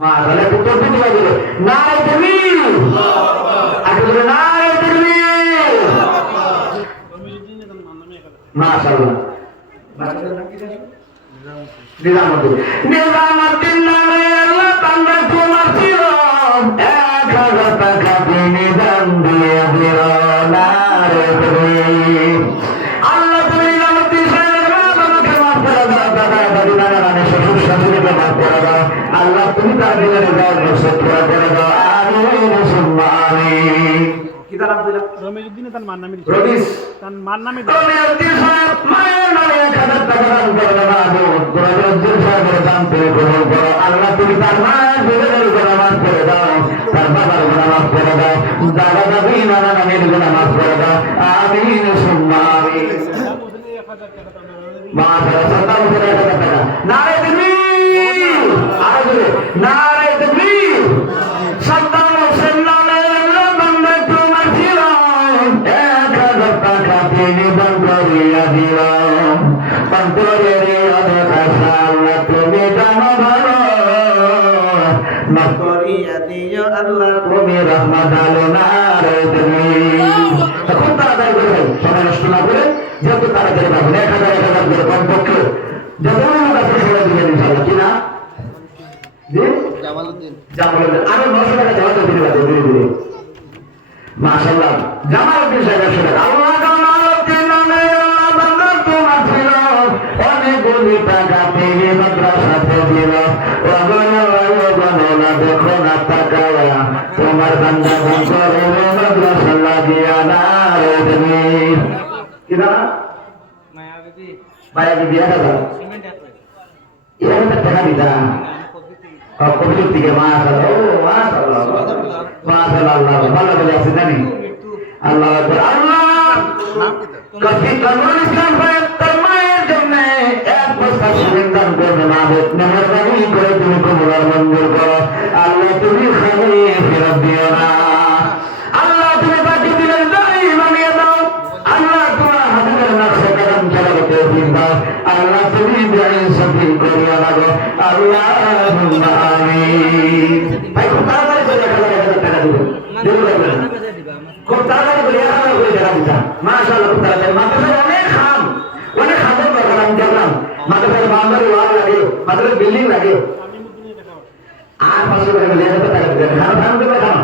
মাশাআল্লাহ, একটু তকবীর দিবা দিলে নারে তাকবীর, আগে নারে তাকবীর। মাশাআল্লাহ, নিজামুদ্দিন নিজামুদ্দিন নামে আল্লাহ বান্দা তোমার ছিল, 1000 টাকা তিনি দান দিয়ে দিল, নারে তাকবীর। আল্লাহ তুমি নিজামুদ্দিন সাহেবের বাবাকে মাফ করে দাও, দাদা দাদি নানা নানি শ্বশুর শাশুড়িকে মাফ করে দাও, আল্লাহ তুমি তার জীবনে দাও নসিব পুরা করে দাও, আমিন সুম্মা আমিন। কি তার নাম দিলা? রমেশউদ্দিন তার মার নামে রবিস তার মার নামে রমেশউদ্দিন সাহেব মায়ের নামে 1000 টাকা দান করে দাও, রমেশউদ্দিন সাহেবের দান তুমি কবুল করো, আল্লাহ তুমি তার মায়ের জীবনের গুনাহ মাফ করে দাও, তার বাবার গুনাহ মাফ করে দাও, দাদা দাদি নানা নানির গুনাহ মাফ করে দাও, আমিন সুম্মা আমিন। 1000 টাকা মাশাআল্লাহ, 1000 টাকা। নারে তাকবীর, আরো জোরে নারে তাকবীর। সাদ্দাম হোসেন নামে আল্লাহ বান্দা তোমার ছিল, 1000 টাকা তিনি দান করিয়া দিল, অন্তরের অনেক আশা আল্লাহ তুমি জানো ভালো, মাফ করিয়া দিও আল্লাহ তুমি রহমত আলো, নারে তাকবীর। খুব তাড়াতাড়ি করে সময় নষ্ট না করে, যেহেতু তাড়াতাড়ি পাবেন 1000 করে কমপক্ষে যত লোক আছে সবাই দিবেন ইনশাআল্লাহ, কি না জি জামালউদ্দিন আরো 900 টাকা জামালউদ্দিন দিবে ধীরে ধীরে। মাশাআল্লাহ, জামালউদ্দিন সাহেবের সাথে আল্লাহ জামালউদ্দিন নামে আল্লাহ বান্দা তোমার ছিল, অনেকগুলি টাকা তিনি মাদ্রাসাতে দিল, ও গণনা দেখো না টাকায়া তোমার বান্দা দান করে মাদ্রাসা লাগিয়া, নারে তাকবীর। কি না মায়া বিবি 1000 টাকা দিতা কবির থেকে। মাশাআল্লাহ, ও মাশাআল্লাহ মাশাআল্লাহ, আল্লাহ ভালো বলে আছে জানি। আল্লাহু আকবার। আল্লাহ কফি কামরুল ইসলাম ভাই তার মায়ের জন্য 1 বস্তা সিমেন্ট দান করবে, মাহবুব মেহেরবানি করে তুমি কবুল আর মঞ্জুর করো, আল্লাহ তুমি খালি ফেরত দিও না, আল্লাহ তুমি বাকি দিনের দাই বানিয়ে দাও, আল্লাহ তোমার হাবিবের নকশা কদম চলার তৌফিক দাও, আল্লাহ তুমি বিআইন সফিল করিয়া লাগো, আল্লাহুম্মা আমিন। ভাই খুব তাড়াতাড়ি করে 1000 টাকা দিবেন, খুব তাড়াতাড়ি করে 1000 করে টাকা দিবেন। মাশাআল্লাহ, খুব তাড়াতাড়ি। মাদ্রাসায় অনেক খাদের দরকার, আমি দেখলাম মাদ্রাসার বাউন্ডারি ওয়াল লাগে, মাদ্রাসার বিল্ডিং লাগে, আর 500 টাকা দিলে 1000 টাকা দিবেন। খান দেবে খান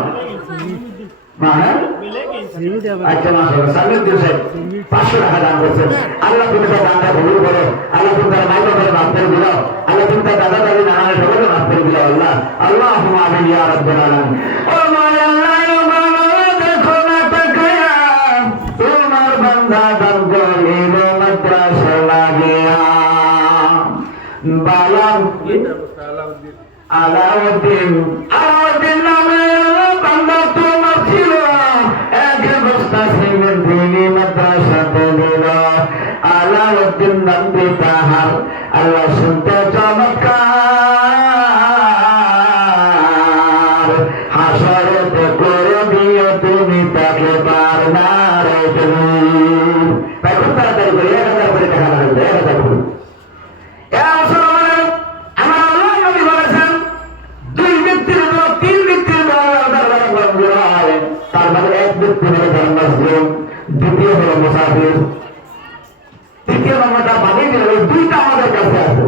মানে আচ্ছা, মাশাআল্লাহ, সামির দিন সাহেব 500 টাকা দান করছেন, আল্লাহ তুমি তার দানটা কবুল করো, আল্লাহ তুমি তার মাই বাবার মাফ করে দিও, আল্লাহ তুমি তার দাদা দাদি নানা সবাইকে মাফ করে দিও, আল্লাহ আল্লাহুম্মা আমিন ইয়া রাব্বাল আলামিন। ও মাওলানা দেখো না তাকায়া তোমার বান্দা দান করিল মাদ্রাসা লাগিয়া, বালাম আলাউদ্দিন নামে বান্দা তোমার ছিল, 1 বস্তা সিমেন্ট তিনি মাদ্রাসাতে দিল, আলাউদ্দিন নামটি তাহার আল্লাহ শুনতে চমৎকার, হাসরেতে করে দিও তুমি তাকে পার, নারে তাকবীর। ভাই খুব তাড়াতাড়ি করে 1000 করে টাকা লাগবে, 1000 করে। তার মানে 1 ব্যক্তি হলো ধর্মস্থল, দ্বিতীয় হলো মুসাফির, তৃতীয় নম্বরটা বানিয়ে দিল, এই 2টা আমাদের কাছে আছে।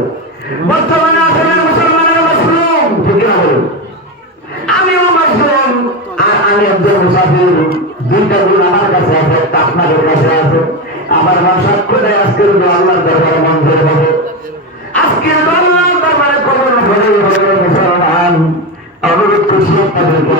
বর্তমানে আসলে মুসলমানের মাশরুম, ঠিক না বলুন? আমিও মাশরুম আর আমি একজন মুসাফির, 2টা গুণ আমার কাছে আছে, একটা আপনাদের কাছে আছে। আমার মা সাক্ষ্য দেয় আজকের আল্লাহর দরবারে মঞ্জুর হবে, আজকের আল্লাহর দরবারে কবুল হবে। মুসলমান অনুরোধ করছি আপনাদেরকে